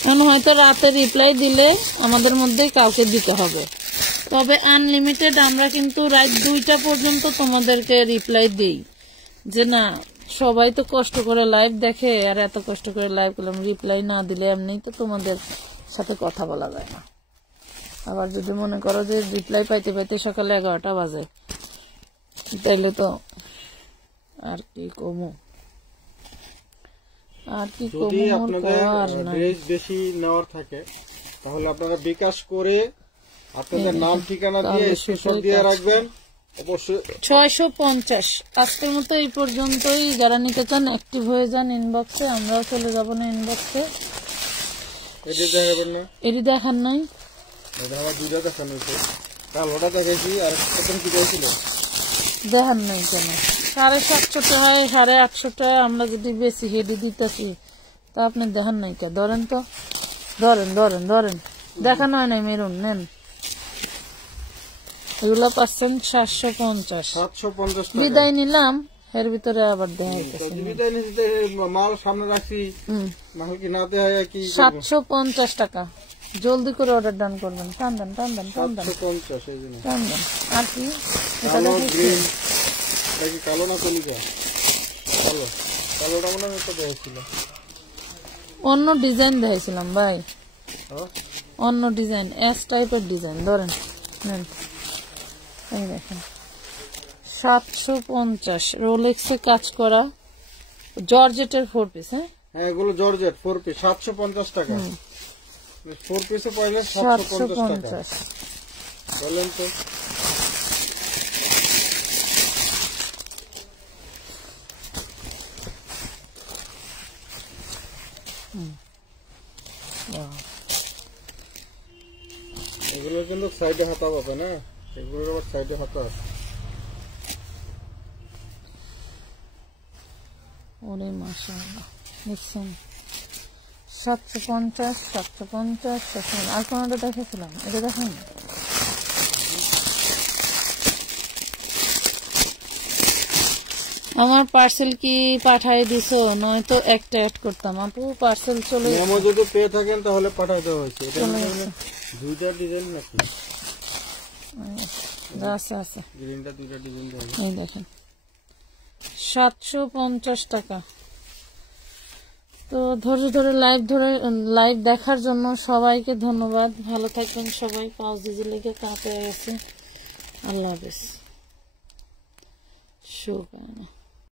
এখন হয়তো রাতে রিপ্লাই দিলে আমাদের মধ্যে কাউকে দিতে হবে, তবে আনলিমিটেড আমরা কিন্তু রাত 2টা পর্যন্ত তোমাদেরকে রিপ্লাই দিই, যে না সবাই তো কষ্ট করে লাইভ দেখে, আর এত কষ্ট করে লাইভ করলাম, রিপ্লাই না দিলে এমনি তো তোমাদের সাথে কথা বলা যায় না। আবার যদি মনে করো যে রিপ্লাই পাইতে পাইতে সকালে 11টা বাজে, তাইলে তো আর কি কমু, আর কি যদি কমু, আপনাদের ড্রেস বেশি নেওয়ার থাকে তাহলে আপনারা বিকাশ করে আপনাদের নাম ঠিকানা দিয়ে স্ক্রিনশট দিয়ে রাখবেন। অবশ্যই 650। আজকের মতো এই পর্যন্তই। যারা নিতে চান অ্যাক্টিভ হয়ে যান ইনবক্সে, আমরাও চলে যাব না ইনবক্সে। এটি দেখাবেন না, এটি দেখান নাই, এটা আমার দুইটা দেখানো হয়েছে, কাল ওটা দেখেছি আর প্রথম কি দেখছিল দেখান নাই কেন? 750 হয়, 850 আমরা যদি বেশি হেডি দিতেছি তা আপনি দেখেন নাই কে? ধরেন তো, ধরেন ধরেন ধরেন, দেখানো হয় নাই মেরুন, নেন। এগুলো পাচ্ছেন 750। 750 টাকা। বিদায় নিলাম, এর ভিতরে আবার দেখা যাচ্ছে বিদায় নিতে মাল সামনে রাখছি, মাল কি না দেয় কি? 750 টাকা। জলদি করে অর্ডার ডান করবেন। টান দেন টান দেন টান দেন 750 এই জন্য। টান দেন। আর কি এটা কালো দেখি গ্রিন, এটা কি কালো না কলিজা? কালো, কালোটা মনে হয় তো দেখছিল। অন্য ডিজাইন দেখাইছিলাম ভাই, হ্যাঁ অন্য ডিজাইন, এস টাইপের ডিজাইন। ধরেন, নেন, এই দেখেন 750। রোলেক্সে কাজ করা জর্জেটের 4 পিস। হ্যাঁ হ্যাঁ, এগুলো জর্জেট 4 পিস 750 টাকা। 4 পিসে পাইলে 750 টাকা। 750। বলেন তো এগুলো কিন্তু সাইডে হাতা পাবে না, এগুলোর আবার সাইডে হাতা আছে। ওরে মাশাআল্লাহ, দেখছেন 750 750 750। আর কোনটা দেখেছিলাম, এটা দেখেন। আমার পার্সেল কি পাঠাই দিছো? নয়তো একটা অ্যাড করতাম। আপু পার্সেল চলে মেমো যদি পেয়ে থাকেন তাহলে পাঠাই দেওয়া হয়েছে। এটা দুইটা ডিজাইন নাকি? আছে আছে, গ্রিনটা দুইটা ডিজাইন দেওয়া। এই দেখেন 750 টাকা। তো ধৈর্য ধরে লাইভ দেখার জন্য সবাইকে ধন্যবাদ। ভালো থাকবেন সবাই। পাউজ দিদি লেগে কাঁপে গেছে। আল্লাহ হাফেজ। শুভকামনা।